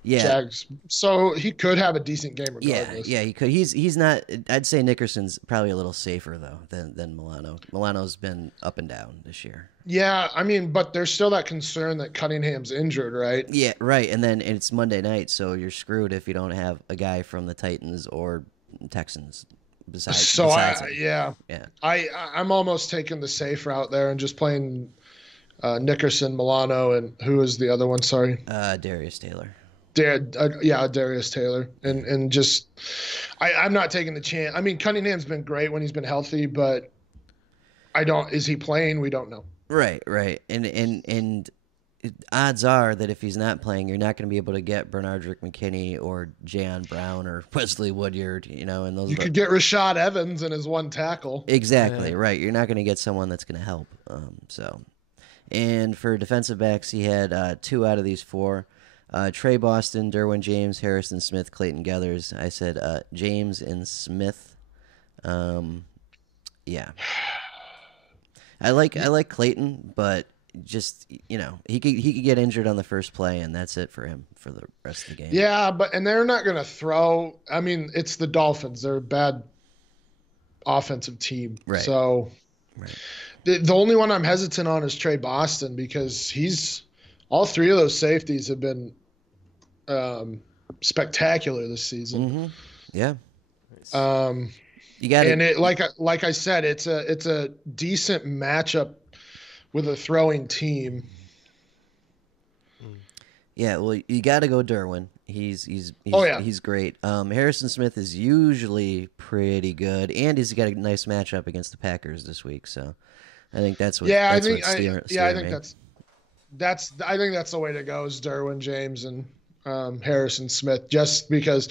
Yeah. Jags. So he could have a decent game regardless. Yeah, he could. He's not. I'd say Nickerson's probably a little safer though than Milano. Milano's been up and down this year. Yeah, I mean, but there's still that concern that Cunningham's injured, right? Yeah, right. And then it's Monday night, so you're screwed if you don't have a guy from the Titans or Texans. Besides him. Yeah. I'm almost taking the safe route there and just playing Nickerson, Milano, and who is the other one? Sorry, Darius Taylor. Darius Taylor, and just I'm not taking the chance. I mean, Cunningham's been great when he's been healthy, but is he playing? We don't know. Right, and odds are that if he's not playing, you're not going to be able to get Bernardrick McKinney or Jayon Brown or Wesley Woodyard, and those. You could get Rashad Evans in his one tackle. Exactly, right. You're not going to get someone that's going to help. And for defensive backs, he had 2 out of these 4. Trey Boston, Derwin James, Harrison Smith, Clayton Geathers. I said James and Smith. Yeah. I like Clayton, but just he could get injured on the first play, and that's it for him for the rest of the game. Yeah, and they're not going to throw. I mean, it's the Dolphins. They're a bad offensive team. Right. So the only one I'm hesitant on is Trey Boston because all 3 of those safeties have been spectacular this season. Mm-hmm. Yeah. You got and it like I said, it's a decent matchup with a throwing team. Yeah, well, you got to go Derwin. He's great. Harrison Smith is usually pretty good, and he's got a nice matchup against the Packers this week. So, I think that's what. I think that's the way to go is Derwin James and Harrison Smith, just because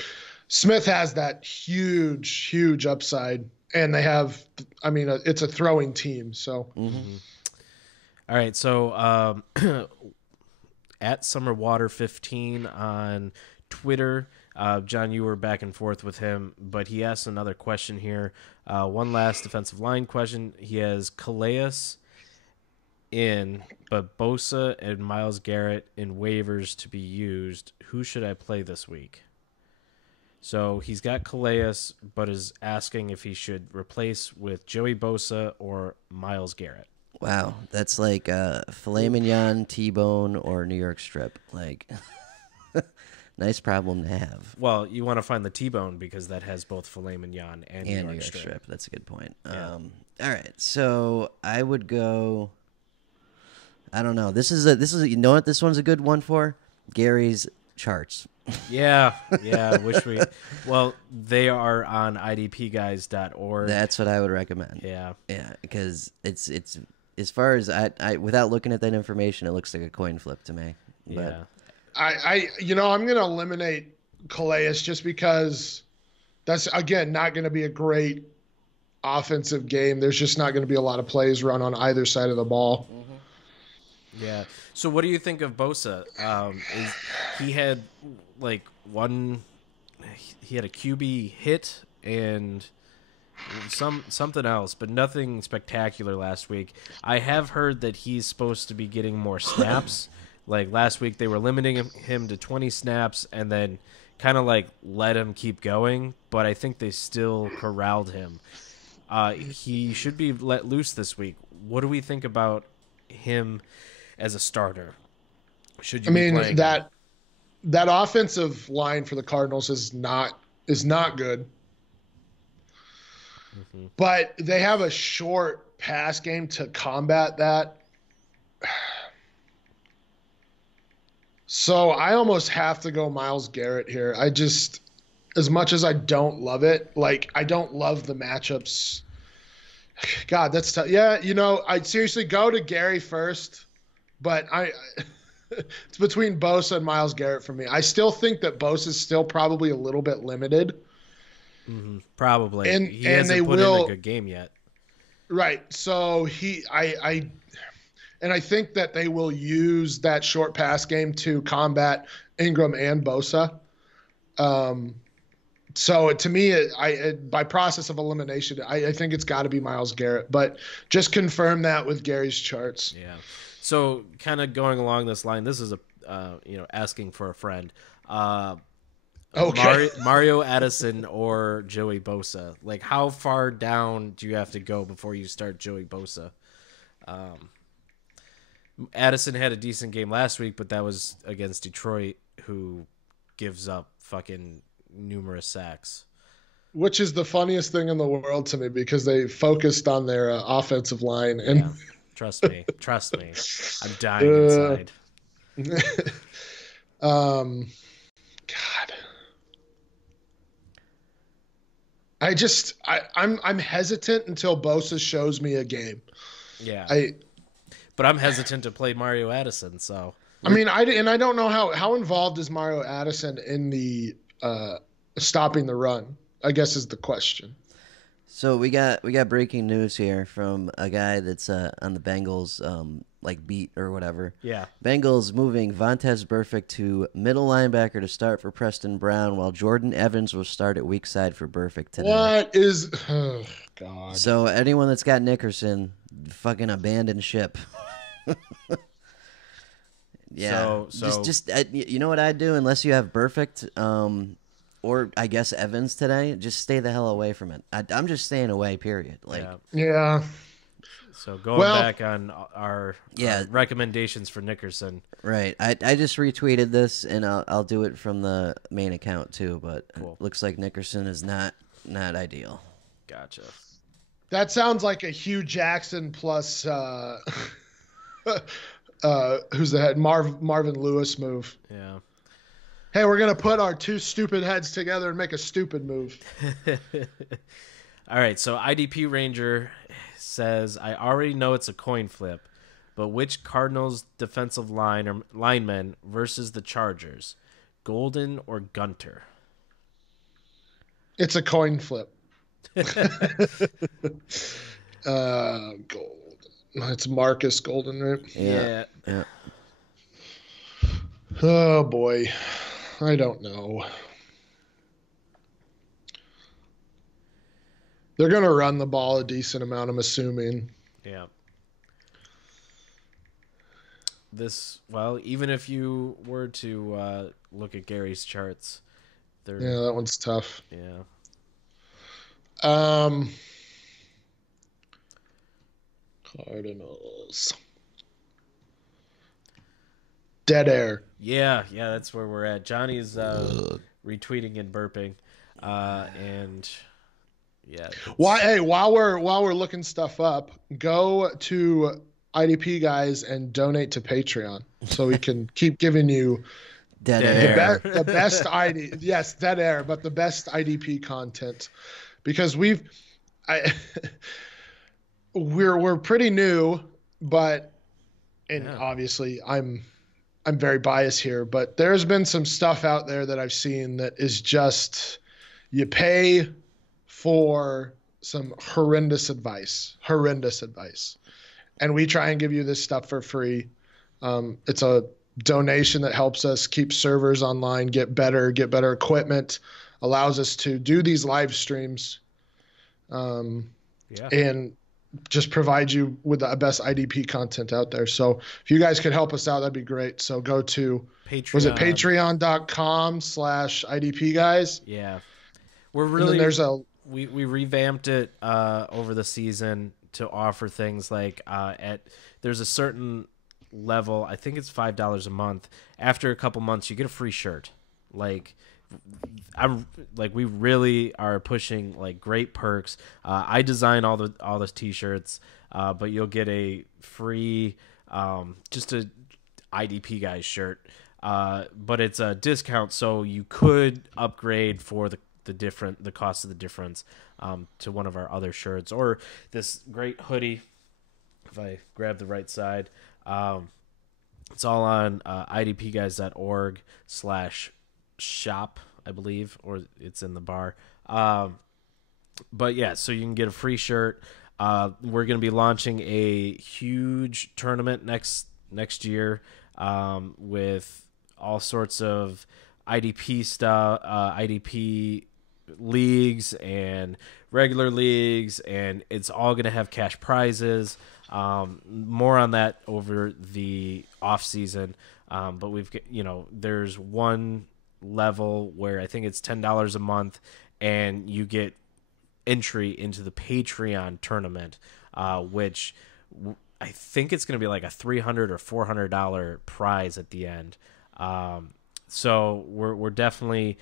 Smith has that huge upside, and they have. I mean, it's a throwing team, so. Mm-hmm. All right, so at Summerwater15 on Twitter, John, you were back and forth with him, but he asked another question here. One last defensive line question. He has Calais in, but Bosa and Myles Garrett in waivers to be used. Who should I play this week? So he's got Calais, but is asking if he should replace with Joey Bosa or Myles Garrett. Wow, that's like filet mignon, T-bone, or New York strip. Like, nice problem to have. Well, you want to find the T-bone because that has both filet mignon and New York strip. That's a good point. Yeah. All right, so I would go. I don't know. This is you know what this one's a good one for? Gary's charts. Yeah. Wish we. Well, they are on idpguys.org. That's what I would recommend. Yeah, because it's. As far as I, without looking at that information, it looks like a coin flip to me. Yeah. I'm going to eliminate Calais just because that's, again, not going to be a great offensive game. There's just not going to be a lot of plays run on either side of the ball. Yeah. So what do you think of Bosa? He had like he had a QB hit and something else, but nothing spectacular last week. I have heard that he's supposed to be getting more snaps. Like last week they were limiting him to 20 snaps and then kind of like let him keep going, but I think they still corralled him. He should be let loose this week. What do we think about him as a starter? Should you be playing that offensive line for the Cardinals is not good. Mm-hmm. But they have a short pass game to combat that. So I almost have to go Myles Garrett here. I just, as much as I don't love it, like I don't love the matchups. God, that's tough. Yeah, I'd seriously go to Gary first, but it's between Bosa and Myles Garrett for me. I still think that Bosa is still probably a little bit limited. Mm-hmm. Probably. And he hasn't put in a good game yet. Right. So I think that they will use that short pass game to combat Ingram and Bosa. So to me, by process of elimination, I think it's got to be Myles Garrett. But just confirm that with Gary's charts. Yeah. So kind of going along this line, this is asking for a friend. Okay. Mario Addison or Joey Bosa. Like, how far down do you have to go before you start Joey Bosa? Addison had a decent game last week, but that was against Detroit, who gives up fucking numerous sacks. Which is the funniest thing in the world to me because they focused on their offensive line. And yeah. Trust me. I'm dying inside. God. I'm hesitant until Bosa shows me a game. Yeah. But I'm hesitant to play Mario Addison, so. I mean, I don't know how involved is Mario Addison in the stopping the run, I guess is the question. So we got breaking news here from a guy that's on the Bengals beat or whatever. Yeah. Bengals moving Vontaze Burfict to middle linebacker to start for Preston Brown, while Jordan Evans will start at weak side for Burfict today. What is? Oh, God. So anyone that's got Nickerson, fucking abandon ship. Yeah. So just you know what I'd do unless you have Burfict, or I guess Evans today. Just stay the hell away from it. I'm just staying away. Period. Yeah. So going back on our recommendations for Nickerson. Right. I just retweeted this and I'll do it from the main account too. But cool. It looks like Nickerson is not ideal. Gotcha. That sounds like a Hugh Jackson plus who's the head? Marvin Lewis move. Yeah. Hey, we're gonna put our two stupid heads together and make a stupid move. All right. So IDP Ranger says, I already know it's a coin flip, but which Cardinals defensive line or lineman versus the Chargers, Golden or Gunter? It's a coin flip. Golden. It's Marcus Golden, right? Yeah. Oh boy, I don't know. They're gonna run the ball a decent amount, I'm assuming. Yeah. Even if you were to look at Gary's charts, that one's tough. Yeah. Cardinals. Dead air. Yeah, that's where we're at. Johnny's retweeting and burping, and yeah. While we're looking stuff up, go to IDP guys and donate to Patreon so we can keep giving you dead air. The best dead air, but the best IDP content because we're pretty new, but obviously I'm very biased here, but there's been some stuff out there that I've seen that is just you pay for some horrendous advice, and we try and give you this stuff for free. It's a donation that helps us keep servers online, get better equipment, allows us to do these live streams, and just provide you with the best IDP content out there. So if you guys could help us out, that'd be great. So go to Patreon. Was it patreon.com/IDP guys? Yeah. We're really, we revamped it over the season to offer things like there's a certain level, I think it's $5 a month. After a couple months, you get a free shirt. We really are pushing great perks. I design all the t-shirts, but you'll get a free just a IDP guys shirt. But it's a discount, so you could upgrade for the cost of the difference to one of our other shirts or this great hoodie. If I grab the right side, it's all on idpguys.org/shop, I believe, or it's in the bar. But yeah, so you can get a free shirt. We're going to be launching a huge tournament next year with all sorts of IDP stuff, IDP leagues and regular leagues, and it's all going to have cash prizes. More on that over the off season. But there's one level where I think it's $10 a month, and you get entry into the Patreon tournament, which I think it's going to be like a $300 or $400 prize at the end. So we're definitely,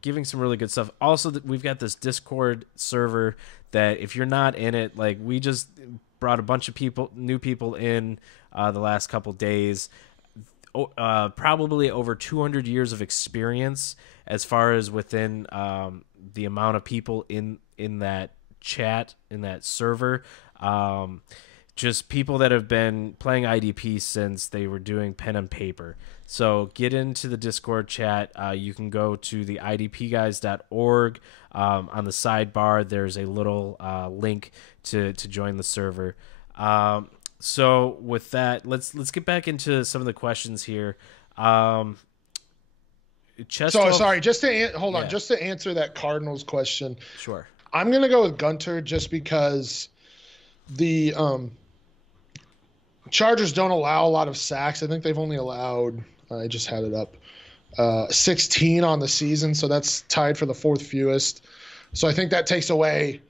giving some really good stuff. Also, we've got this Discord server that if you're not in it, we just brought a bunch of new people in the last couple days. Probably over 200 years of experience as far as within the amount of people in that chat, in that server. Just people that have been playing IDP since they were doing pen and paper. So get into the Discord chat. You can go to the idpguys.org. On the sidebar, there's a little link to join the server. So with that, let's get back into some of the questions here. Sorry, just to answer that Cardinals question. Sure. I'm gonna go with Gunter just because the Chargers don't allow a lot of sacks. I think they've only allowed, I just had it up, 16 on the season, so that's tied for the fourth fewest. So I think that takes away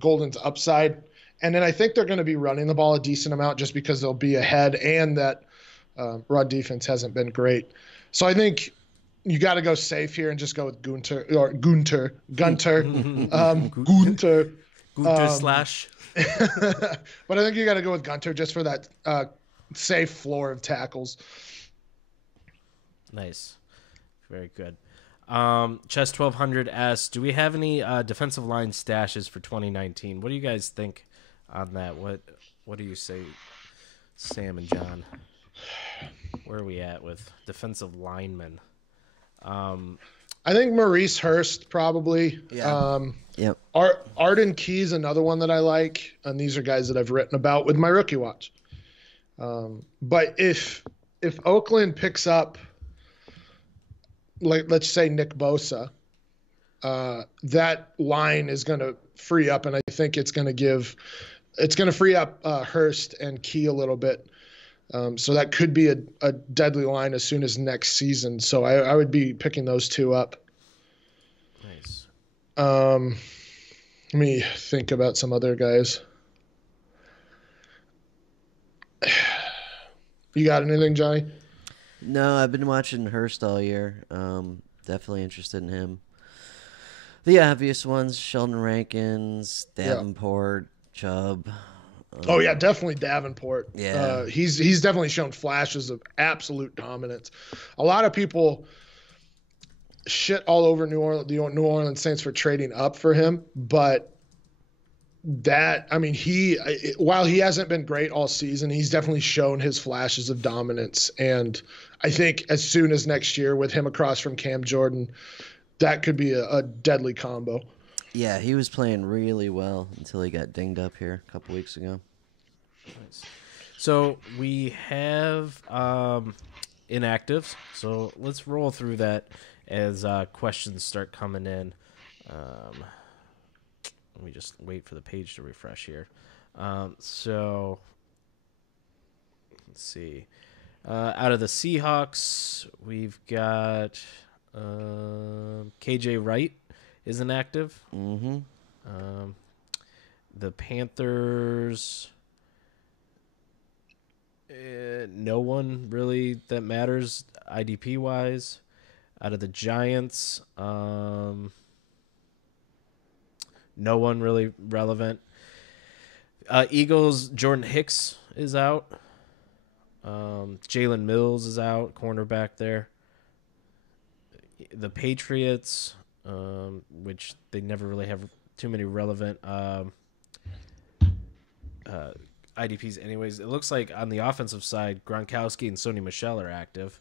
Golden's upside. And then I think they're going to be running the ball a decent amount just because they'll be ahead, and that run defense hasn't been great. So I think you got to go safe here and just go with Gunter. Gunter slash. But I think you got to go with Gunter just for that safe floor of tackles. Nice. Very good. Chess 1200 asks, do we have any defensive line stashes for 2019? What do you guys think on that? What do you say, Sam and John? Where are we at with defensive linemen? I think Maurice Hurst probably. Yeah. Yep. Arden Key's another one that I like, and these are guys that I've written about with my rookie watch. But if Oakland picks up, let's say Nick Bosa, that line is going to free up, and I think it's going to free up Hurst and Key a little bit. So that could be a deadly line as soon as next season. So I would be picking those two up. Nice. Let me think about some other guys. You got anything, Johnny? No, I've been watching Hurst all year. Definitely interested in him. The obvious ones, Sheldon Rankins, Davenport, Chubb. Oh yeah, definitely Davenport. Yeah, he's definitely shown flashes of absolute dominance. A lot of people shit all over the New Orleans Saints for trading up for him, but while he hasn't been great all season, he's definitely shown his flashes of dominance. And I think as soon as next year with him across from Cam Jordan, that could be a deadly combo. Yeah, he was playing really well until he got dinged up here a couple weeks ago. Nice. So we have inactives. So let's roll through that as questions start coming in. Let me just wait for the page to refresh here. So let's see. Out of the Seahawks, we've got KJ Wright is inactive. Mm-hmm. The Panthers, no one really that matters IDP wise. Out of the Giants, no one really relevant. Eagles, Jordan Hicks is out. Jalen Mills is out, cornerback there. The Patriots, which they never really have too many relevant IDPs anyways. It looks like on the offensive side, Gronkowski and Sony Michel are active.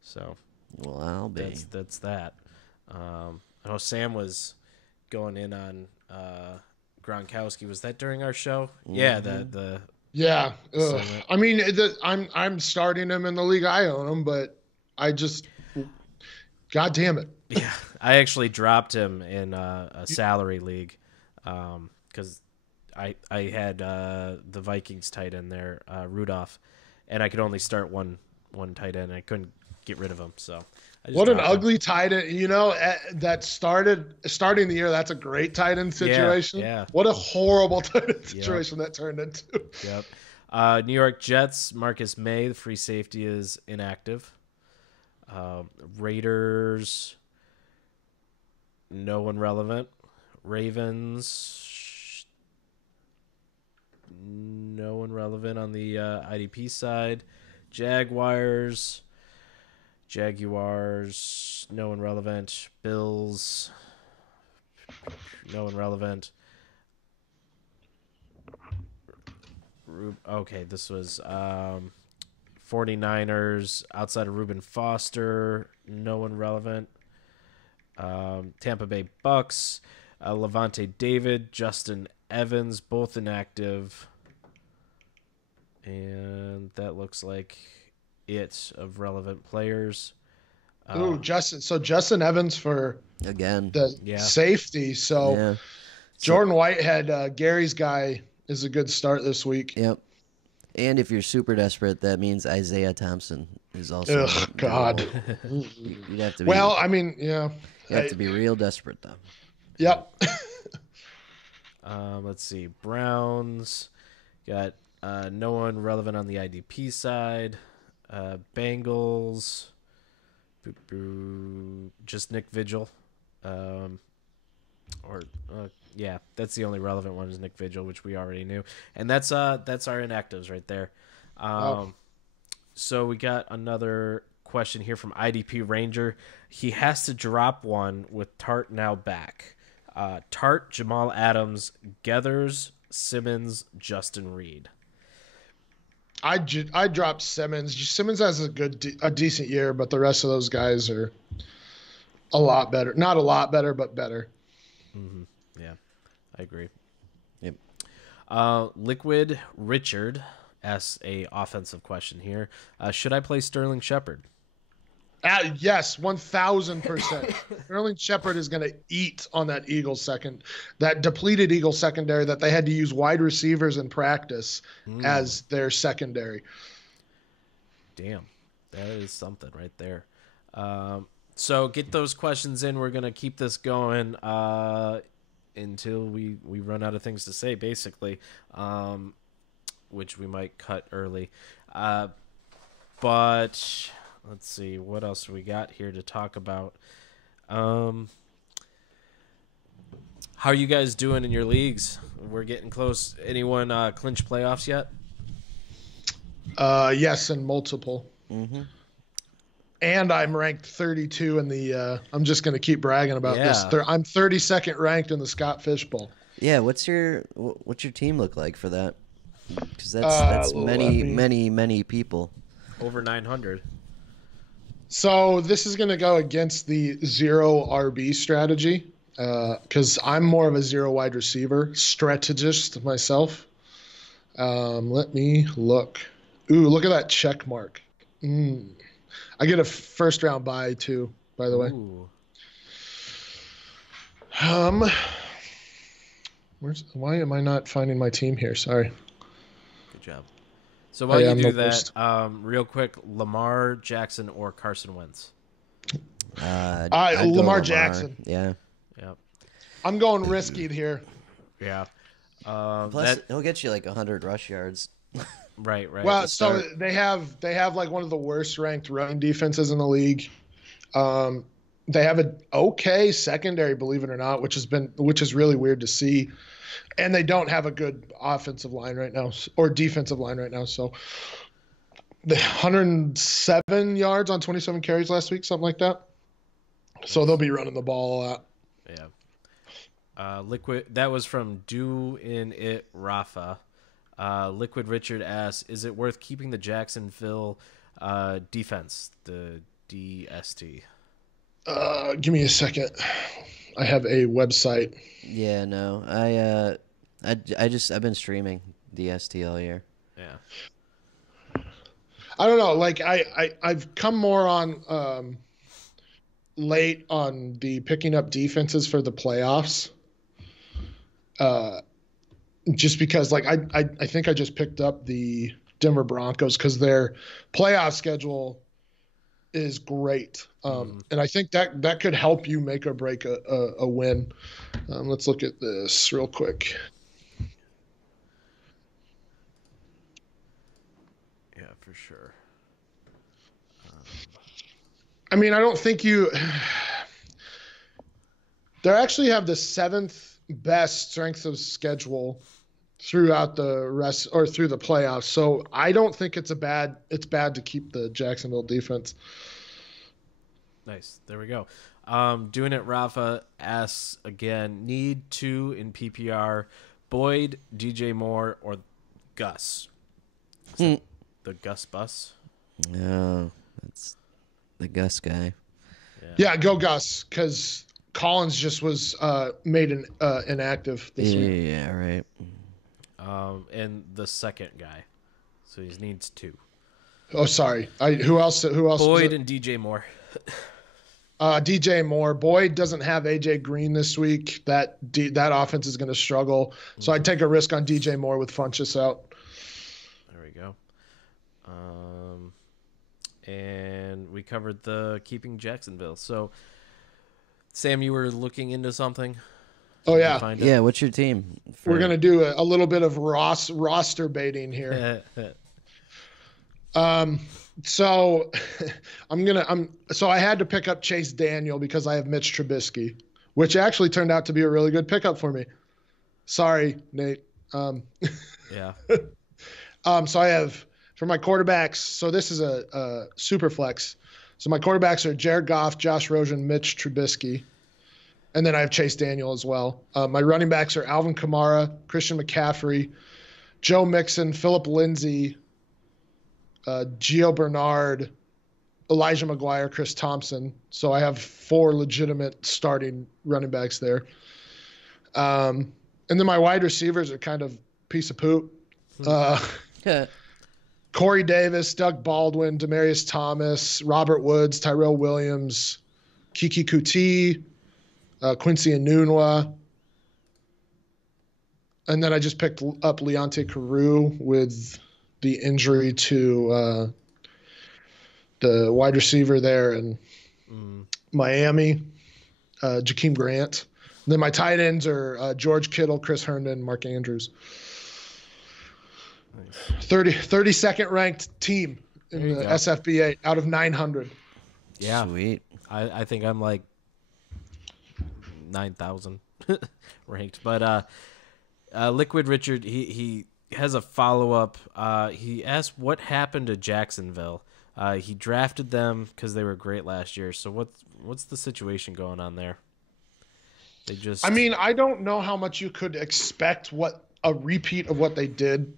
So Well, I'll be. that's that. I know Sam was going in on Gronkowski. Was that during our show? Mm-hmm. Yeah, the Yeah. So I mean, I'm starting him in the league. I own him, but I just, God damn it. yeah. I actually dropped him in a salary league because I had the Vikings tight end there, Rudolph, and I could only start one tight end. I couldn't get rid of him, so I just What an dropped him. ugly tight end. That starting the year, that's a great tight end situation. yeah. What a horrible tight end situation that turned into. Yep. New York Jets, Marcus May, the free safety, is inactive. Raiders, no one relevant. Ravens, no one relevant on the IDP side. Jaguars, no one relevant. Bills, no one relevant. Okay, this was 49ers outside of Reuben Foster, no one relevant. Tampa Bay Bucks, Levante David, Justin Evans, both inactive. And that looks like it of relevant players. Ooh, Justin Evans for Again. the safety. So Yeah. Jordan Whitehead, Gary's guy, is a good start this week. Yep. And if you're super desperate, that means Isaiah Thompson is also. Ugh, God. You'd have to be. Well, I mean, yeah. You have to be real desperate though. Yep. Let's see. Browns got no one relevant on the IDP side. Bengals, just Nick Vigil. Yeah, that's the only relevant one is Nick Vigil, which we already knew, and that's our inactives right there. So we got another question here from IDP Ranger. He has to drop one with Tart now back. Tart, Jamal Adams, Gethers, Simmons, Justin Reed. I dropped Simmons. Simmons has a decent year, but the rest of those guys are a lot better. Not a lot better, but better. Mm-hmm. Yeah, I agree. Yep. Liquid Richard asks a offensive question here. Should I play Sterling Shepard? Yes, 1,000%. Sterling Shepard is going to eat on that that depleted Eagle secondary that they had to use wide receivers in practice as their secondary. Damn, that is something right there. So get those questions in. We're going to keep this going until we run out of things to say, basically, which we might cut early. But let's see, what else we got here to talk about? How are you guys doing in your leagues? We're getting close. Anyone clinch playoffs yet? Yes, and multiple. Mm-hmm. And I'm ranked 32 in the. I'm just going to keep bragging about this. I'm 32nd ranked in the Scott Fish Bowl. Yeah. What's your team look like for that? Because that's many people. Over 900. So this is going to go against the 0 RB strategy. because I'm more of a zero wide receiver strategist myself. Let me look. Ooh, look at that check mark. I get a first round bye too, by the way. Why am I not finding my team here? Sorry. Good job. So while you do worst. that, real quick, Lamar Jackson or Carson Wentz? I'd go Lamar Jackson. Yeah. Yep. I'm going risky here. Yeah. Plus, he'll get you like 100 rush yards. Right. Well, so they have like one of the worst ranked running defenses in the league. They have an okay secondary, believe it or not, which is really weird to see. And they don't have a good offensive line right now or defensive line right now. So the 107 yards on 27 carries last week, something like that. So they'll be running the ball a lot. Yeah. Liquid. That was from Do In It Rafa. Liquid Richard asks, is it worth keeping the Jacksonville defense, the DST? Give me a second. I have a website. Yeah, no. I've been streaming DST all year. Yeah. I don't know. Like I've come more on late on the picking up defenses for the playoffs. Just because like I think I just picked up the Denver Broncos because their playoff schedule is great. And I think that could help you make or break a win. Let's look at this real quick. Yeah, for sure. I mean, I don't think they actually have the 7th best strength of schedule throughout the rest or through the playoffs. So I don't think it's bad to keep the Jacksonville defense. Nice. There we go. Doing it, Rafa asks again, need 2 in PPR, Boyd, DJ Moore, or Gus? The Gus bus? No, that's the Gus guy. Yeah, go Gus, because Collins just was made inactive this week. Yeah, right. And the second guy. So he needs 2. Oh, sorry. Who else? Boyd and DJ Moore. DJ Moore. Boyd doesn't have AJ Green this week. That offense is going to struggle. So I'd take a risk on DJ Moore with Funchess out. There we go. And we covered the keeping Jacksonville. So, Sam, you were looking into something? Oh, yeah. Yeah, what's your team? We're going to do a little bit of roster baiting here. So I had to pick up Chase Daniel because I have Mitch Trubisky, which actually turned out to be a really good pickup for me. Sorry, Nate. Yeah. So I have for my quarterbacks. So this is a super flex. So my quarterbacks are Jared Goff, Josh Rosen, Mitch Trubisky. And then I have Chase Daniel as well. My running backs are Alvin Kamara, Christian McCaffrey, Joe Mixon, Phillip Lindsay, Gio Bernard, Elijah McGuire, Chris Thompson. So I have 4 legitimate starting running backs there. And then my wide receivers are kind of piece of poop. Corey Davis, Doug Baldwin, Demaryius Thomas, Robert Woods, Tyrell Williams, Kiki Kuti, Quincy Enunwa. And then I just picked up Leonte Carew with the injury to the wide receiver there in Miami, Jakeem Grant. And then my tight ends are George Kittle, Chris Herndon, Mark Andrews. Nice. 32nd ranked team in the SFBA out of 900. Yeah. Sweet. I think I'm like 9,000 ranked. But Liquid Richard, he has a follow-up. He asked what happened to Jacksonville. He drafted them because they were great last year. So what's the situation going on there? They just. I mean, I don't know how much you could expect a repeat of what they did.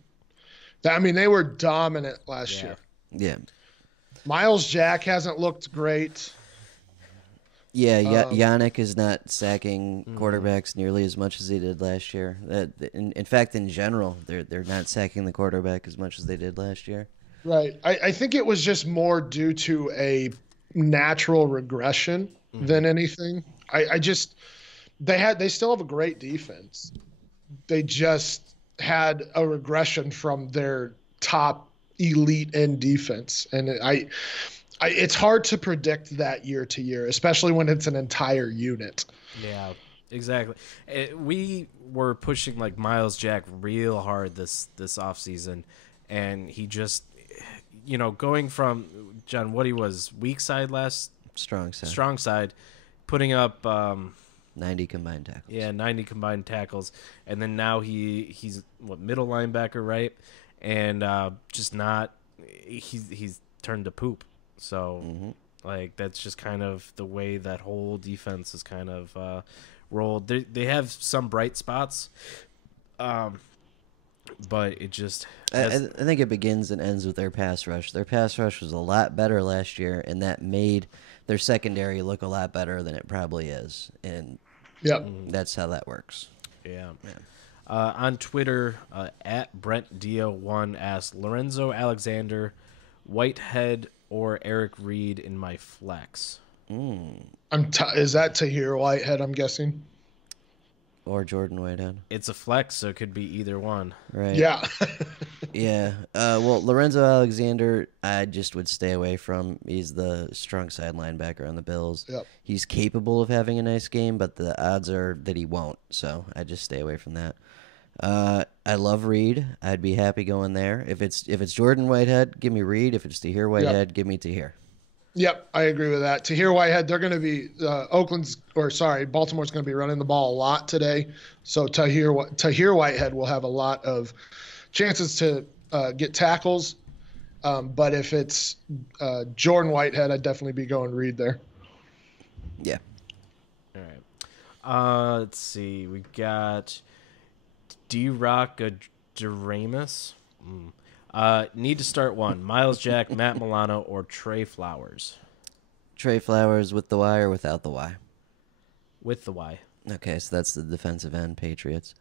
I mean, they were dominant last year. Yeah. Myles Jack hasn't looked great. Yeah, Yannick is not sacking quarterbacks nearly as much as he did last year. In fact, in general, they're not sacking the quarterback as much as they did last year. Right. I think it was just more due to a natural regression than anything. They still have a great defense. They just had a regression from their top elite end defense, and it's hard to predict that year to year, especially when it's an entire unit. Yeah, exactly. We were pushing like Myles Jack real hard this offseason, and he just, going from John, what he was weak side Strong side, putting up 90 combined tackles. Yeah, 90 combined tackles, and then now he's middle linebacker, right? And just not he's turned to poop. So like that's just kind of the way that whole defense is kind of rolled. They have some bright spots, but it just I think it begins and ends with their pass rush. Their pass rush was a lot better last year, and that made their secondary look a lot better than it probably is. And that's how that works. Yeah. On Twitter, at BrentDio1 asked, Lorenzo Alexander, Whitehead, or Eric Reed in my flex? Is that Tahir Whitehead, I'm guessing? Or Jordan Whitehead. It's a flex, so it could be either one. Right. Yeah. Yeah. Well, Lorenzo Alexander, I just would stay away from. He's the strong side linebacker on the Bills. Yep. He's capable of having a nice game, but the odds are that he won't. So I just stay away from that. I love Reed. I'd be happy going there. If it's Jordan Whitehead, give me Reed. If it's Tahir Whitehead, give me Tahir. Yep, I agree with that. Tahir Whitehead, they're going to be Baltimore's going to be running the ball a lot today. So Tahir Whitehead will have a lot of chances to get tackles. But if it's Jordan Whitehead, I'd definitely be going Reed there. Yeah. All right. Let's see. We got D-Rock Duramus. Need to start one. Myles Jack, Matt Milano, or Trey Flowers? Trey Flowers with the Y or without the Y? With the Y. Okay, so that's the defensive end Patriots.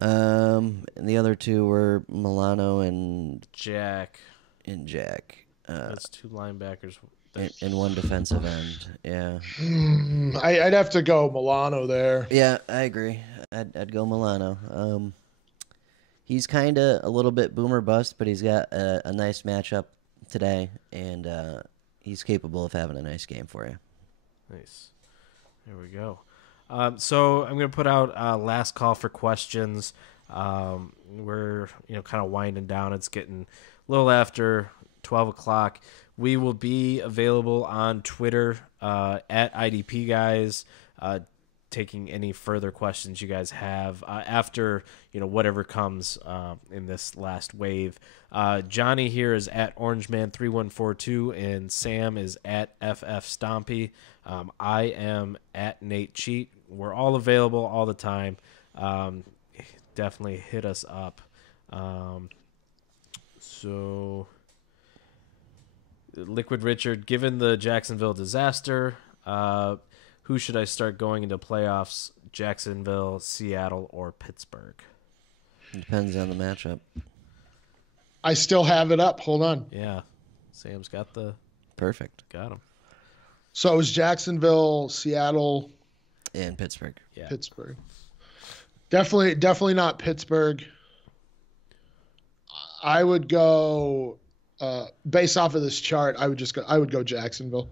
And the other two were Milano and Jack. That's two linebackers. And one defensive end. Yeah. I'd have to go Milano there. Yeah, I agree. I'd go Milano. He's kind of a little bit boomer bust, but he's got a nice matchup today, and he's capable of having a nice game for you. Nice. There we go. So I'm going to put out last call for questions. We're kind of winding down. It's getting a little after 12 o'clock. We will be available on Twitter at IDP guys, taking any further questions you guys have after whatever comes in this last wave. Johnny here is at Orangeman3142 and Sam is at FF Stompy. I am at Nate Cheat. We're all available all the time. Definitely hit us up. So Liquid Richard, given the Jacksonville disaster, who should I start going into playoffs? Jacksonville, Seattle, or Pittsburgh? It depends on the matchup. I still have it up. Hold on. Yeah. Sam's got the... Perfect. Got him. So it was Jacksonville, Seattle, and Pittsburgh. Yeah. Pittsburgh. Definitely not Pittsburgh. I would go based off of this chart, I would go Jacksonville.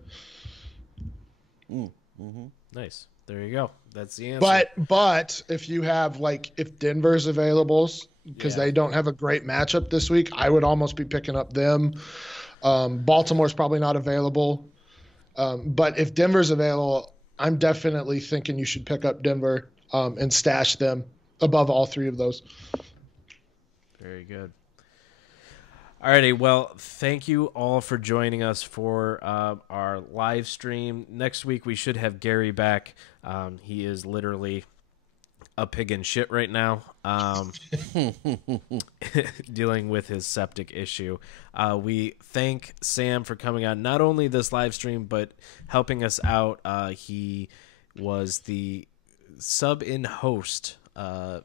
Mm-hmm. Nice. There you go. That's the answer. But if you have if Denver's available, because they don't have a great matchup this week, I would almost be picking up them. Baltimore's probably not available. But if Denver's available, I'm definitely thinking you should pick up Denver and stash them above all three of those. Very good. Alrighty, well, thank you all for joining us for our live stream. Next week we should have Gary back. He is literally a pig in shit right now, dealing with his septic issue. We thank Sam for coming on not only this live stream, but helping us out. He was the sub-in host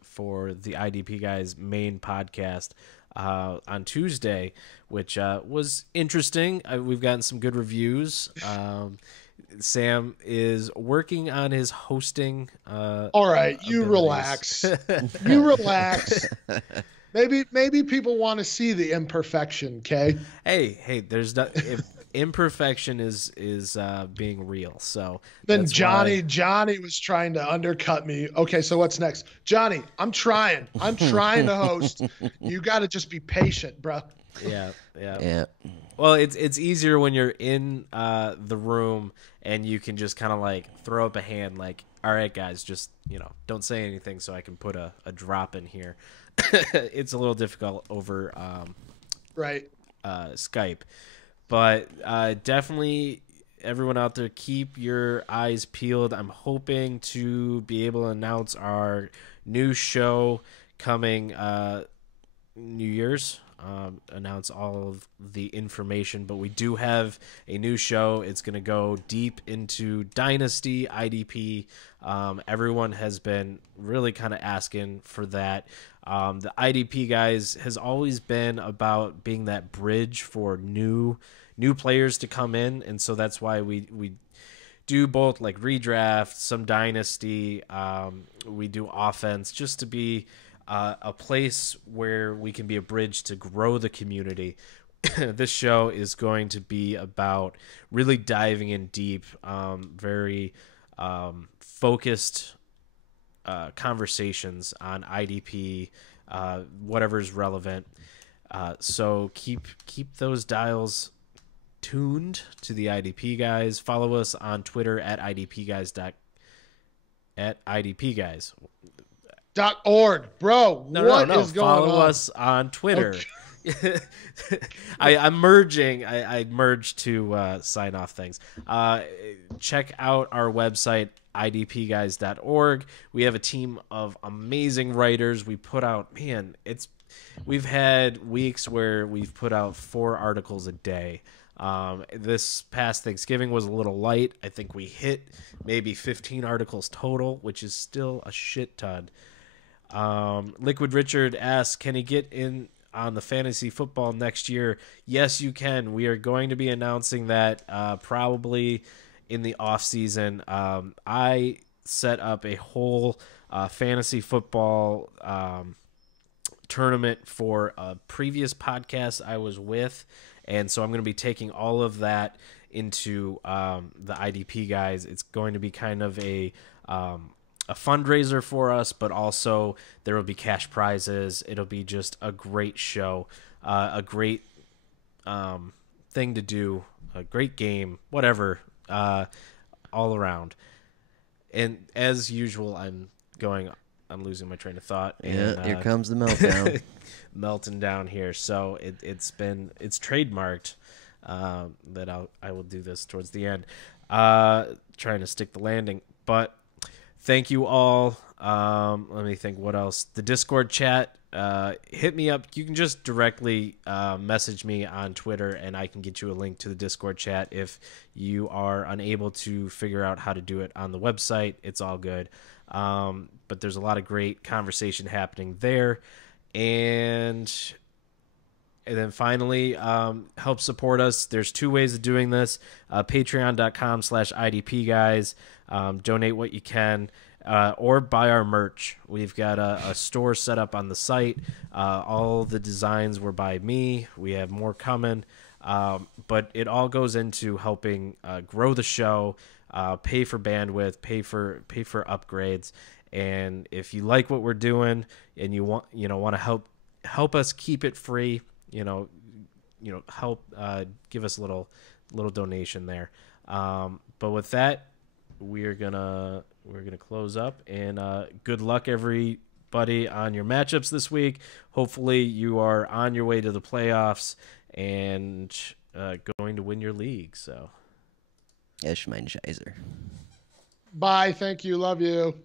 for the IDP Guys main podcast on Tuesday, which was interesting. We've gotten some good reviews. Sam is working on his hosting. All right, you relax. You relax. Maybe people want to see the imperfection. Okay. Hey, there's not. Imperfection is being real. So then Johnny was trying to undercut me. Okay, so what's next? Johnny, I'm trying to host. You got to just be patient, bro. Yeah. Well, it's easier when you're in the room and you can just kind of like throw up a hand, like, all right, guys, just don't say anything so I can put a drop in here. It's a little difficult over Skype. But definitely, everyone out there, keep your eyes peeled. I'm hoping to be able to announce our new show coming New Year's. Announce all of the information. But we do have a new show. It's going to go deep into Dynasty, IDP. Everyone has been really kind of asking for that. The IDP Guys has always been about being that bridge for new players to come in, and so that's why we do both like redraft, some dynasty, we do offense, just to be a place where we can be a bridge to grow the community. This show is going to be about really diving in deep, very focused conversations on IDP, whatever's relevant. So keep those dials tuned to the IDP Guys. Follow us on Twitter at IDPguys.org, bro. What is going on? Follow us on Twitter. Okay. I'm merging. I merged to sign off things. Check out our website, idpguys.org. We have a team of amazing writers. We put out, we've had weeks where we've put out 4 articles a day. This past Thanksgiving was a little light. I think we hit maybe 15 articles total, which is still a shit ton. Liquid Richard asks, can he get in on the fantasy football next year? Yes, you can. We are going to be announcing that probably in the off season. I set up a whole fantasy football tournament for a previous podcast I was with, and so I'm going to be taking all of that into the IDP Guys. It's going to be kind of a fundraiser for us, but also there will be cash prizes. It'll be just a great show, a great thing to do, a great game, whatever, all around. And as usual, I'm losing my train of thought. Yeah, here comes the meltdown. Melting down here. So it's trademarked that I will do this towards the end, trying to stick the landing. But thank you all. Let me think what else. The Discord chat, hit me up. You can just directly message me on Twitter, and I can get you a link to the Discord chat. If you are unable to figure out how to do it on the website, it's all good. But there's a lot of great conversation happening there. And then finally, help support us. There's 2 ways of doing this. Patreon.com/IDP Guys. Donate what you can, or buy our merch. We've got a store set up on the site. All the designs were by me. We have more coming. But it all goes into helping grow the show, pay for bandwidth, pay for upgrades. And if you like what we're doing and you want to help us keep it free, help give us a little donation there. But with that, we're gonna close up, and good luck everybody on your matchups this week. Hopefully you are on your way to the playoffs and going to win your league. So Eschmeinscheiser. Bye. Thank you. Love you.